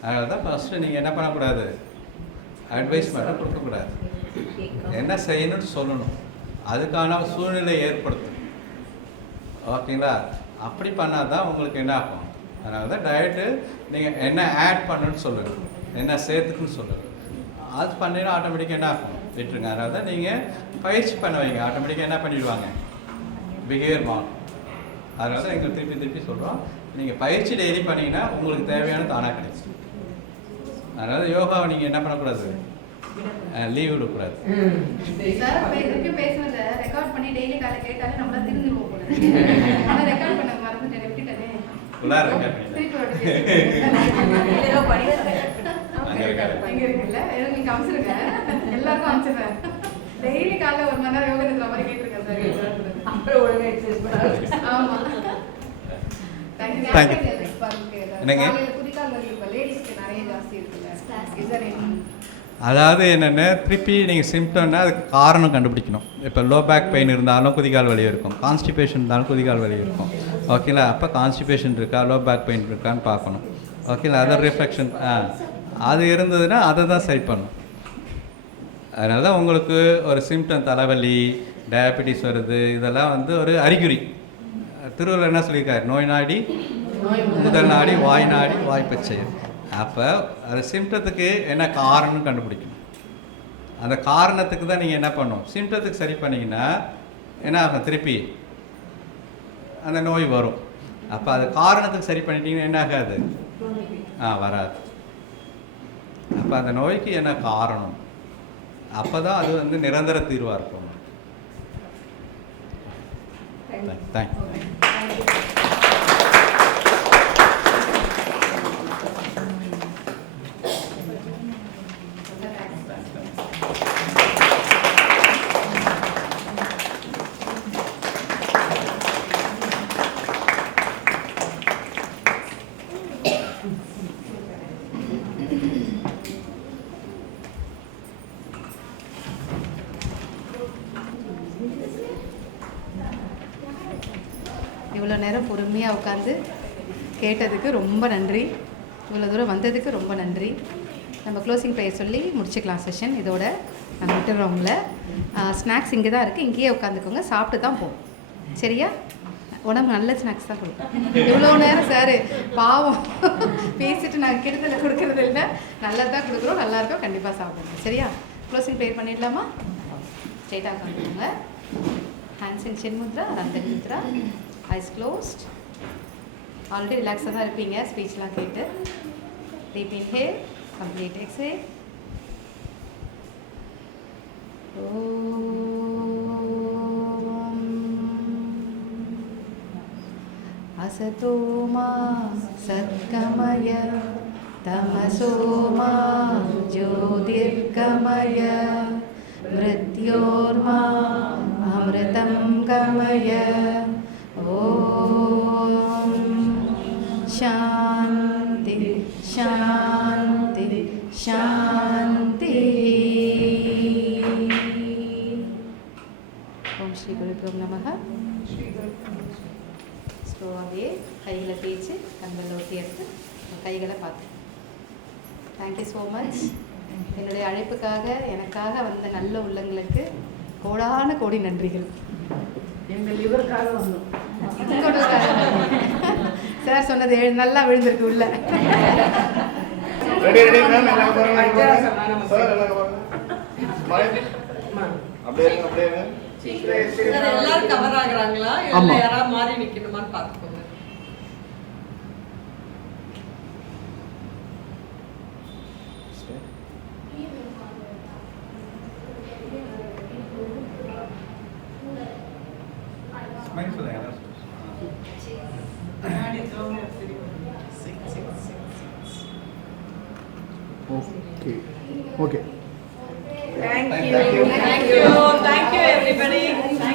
அதனால தான் ஃபஸ்ட்டு நீங்கள் என்ன பண்ணக்கூடாது, அட்வைஸ் பண்ண கொடுக்கக்கூடாது, என்ன செய்யணும்னு சொல்லணும், அதுக்கான சூழ்நிலை ஏற்படுத்தணும். ஓகேங்களா? அப்படி பண்ணால் தான் உங்களுக்கு என்ன ஆகும். அதனால தான் டயட்டு நீங்கள் என்ன ஆட் பண்ணணும்னு சொல்லுங்கள், என்ன சேர்த்துக்குன்னு சொல்லுங்கள். அது பண்ணினா ஆட்டோமேட்டிக்காக என்ன ஆகும், விட்டுருங்க. அதனால தான் நீங்கள் பயிற்சி பண்ண வைங்க, ஆட்டோமேட்டிக்காக என்ன பண்ணிடுவாங்க, பிஹேவியர் மாறும். அதனால தான் எங்களுக்கு திருப்பி சொல்கிறோம், நீங்கள் பயிற்சி டெய்லி பண்ணிங்கன்னா உங்களுக்கு தேவையான தானாக கிடைக்கும். அதனால் யோகாவை நீங்கள் என்ன பண்ணக்கூடாது, லீவ் விடக்கூடாது. சார் பேசுனதை ரெக்கார்ட் பண்ணி டெய்லி காலை கேட்டாலே நம்மளா திருந்துருவோம் போல. ஆனால் ரெக்கார்ட் பண்ண மறந்துட்டேன், விட்டுட்டேனே. ஃபுல்லாக ரெக்கார்ட் பண்ணிட்டேன். எங்கே இருக்குல்ல, எனக்கு அமைச்சிருங்க, எல்லாருக்கும் அமைச்சிடுறேன். டெய்லி காலைல 1 மணி நேரம் யோகா நித்ரா மாதிரி கேட்டிருக்கேன் சார். அப்புறம் ஒழுங்காக எக்ஸசைஸ் பண்ண. ஆமாம். என்னங்க, குதிகால் வலி இப்போ லேடிஸ்க்கு நிறைய ஜாஸ்தி இருக்குல்ல, இஸ் தேர் எனி? அதாவது என்னென்ன, திருப்பி நீங்கள் சிம்டம்னா அதுக்கு காரணம் கண்டுபிடிக்கணும். இப்போ லோ பேக் பெயின் இருந்தாலும் குதிகால் வலி இருக்கும், கான்ஸ்டிபேஷன் இருந்தாலும் குதிகால் வலி இருக்கும். ஓகேங்களா? அப்போ கான்ஸ்டிபேஷன் இருக்கா, லோ பேக் பெயின் இருக்கான்னு பார்க்கணும். ஓகேங்களா? அதர் ரிஃப்ளெக்ஷன் அது இருந்ததுன்னா அதை தான் சரி பண்ணணும். அதனால தான் உங்களுக்கு ஒரு சிம்டம், தலைவலி, டயபெட்டிஸ் வருது, இதெல்லாம் வந்து ஒரு அறிகுறி. திருவள்ளுவர் என்ன சொல்லியிருக்காரு, நோய் நாடி முதல் நாடி வாய் நாடி வாய்ப்பச்சை. அப்போ அது சிம்டத்துக்கு என்ன காரணம்னு கண்டுபிடிக்கணும். அந்த காரணத்துக்கு தான் நீங்கள் என்ன பண்ணணும், சிம்டத்துக்கு சரி பண்ணிங்கன்னா என்ன ஆகும், திருப்பி அந்த நோய் வரும். அப்போ அது காரணத்துக்கு சரி பண்ணிட்டீங்கன்னா என்ன ஆகாது, வராது. அப்போ அந்த நோய்க்கு என்ன காரணம், அப்போ தான் அது வந்து நிரந்தர தீர்வாக இருக்கும். தேங்க்யூ. இவ்வளோ நேரம் பொறுமையாக உட்காந்து கேட்டதுக்கு ரொம்ப நன்றி. இவ்வளோ தூரம் வந்ததுக்கு ரொம்ப நன்றி. நம்ம க்ளோசிங் ப்ரேயர் சொல்லி முடிச்சுக்கலாம் செஷன். இதோட நான் விட்டுறவங்கள ஸ்நாக்ஸ் இங்கே தான் இருக்குது, இங்கேயே உட்காந்துக்கோங்க, சாப்பிட்டு தான் போகும். சரியா? உடம்பு நல்ல ஸ்நாக்ஸ் தான் கொடுப்போம். இவ்வளோ நேரம் சார் பாவம் பேசிட்டு நாங்கள் கெடுதலை கொடுக்கறது இல்லை, நல்லா தான் கொடுக்குறோம், நல்லாயிருக்கோம், கண்டிப்பாக சாப்பிடுங்க. சரியா? க்ளோசிங் ப்ரேயர் பண்ணிடலாமா? ஸ்ட்ரெயிட்டாக உட்காந்துக்கோங்க. ஹேண்ட்ஸ் இன் சின் முத்ரா, ரந்தன் முத்ரா, ஐஸ் க்ளோஸ்ட். ஆல்ரெடி ரிலாக்ஸாக தான் இருப்பீங்க ஸ்பீச்லாம் கேட்டு. Deep inhale, complete exhale. असतो मा सद्गमय तमसो मा ज्योतिर्गमय मृत्योर्मा अमृतं गमय. ॐ शान्ति शान्ति शान्ति. ॐ श्री गुरुभ्यो नमः. ஸோ அப்படியே கைகளை தேய்ச்சி கண்களில் ஒட்டி எடுத்து கைகளை பார்த்து. Thank you so much. என்னுடைய அழைப்புக்காக எனக்காக வந்த நல்ல உள்ளங்களுக்கு கோடான கோடி நன்றிகள். எங்கள் லிவருக்காக வந்தோம். சார் சொன்னது நல்லா விழுந்திருக்கு உள்ள. ரெடி ரெடி மேம் எல்லாம் பாருங்க. சார் எல்லாம் பாருங்க. ஸ்மைல். அப்படியே இருங்க அப்படியே இருங்க. எல்லாரும் கவர் ஆகுறாங்களா இல்ல யாராவது மாறி நிக்கணுமான்னு பாத்துக்கோங்க. ஸ்மைல் சொல்லுங்க. Okay okay Thank Thank you. you. Thank you.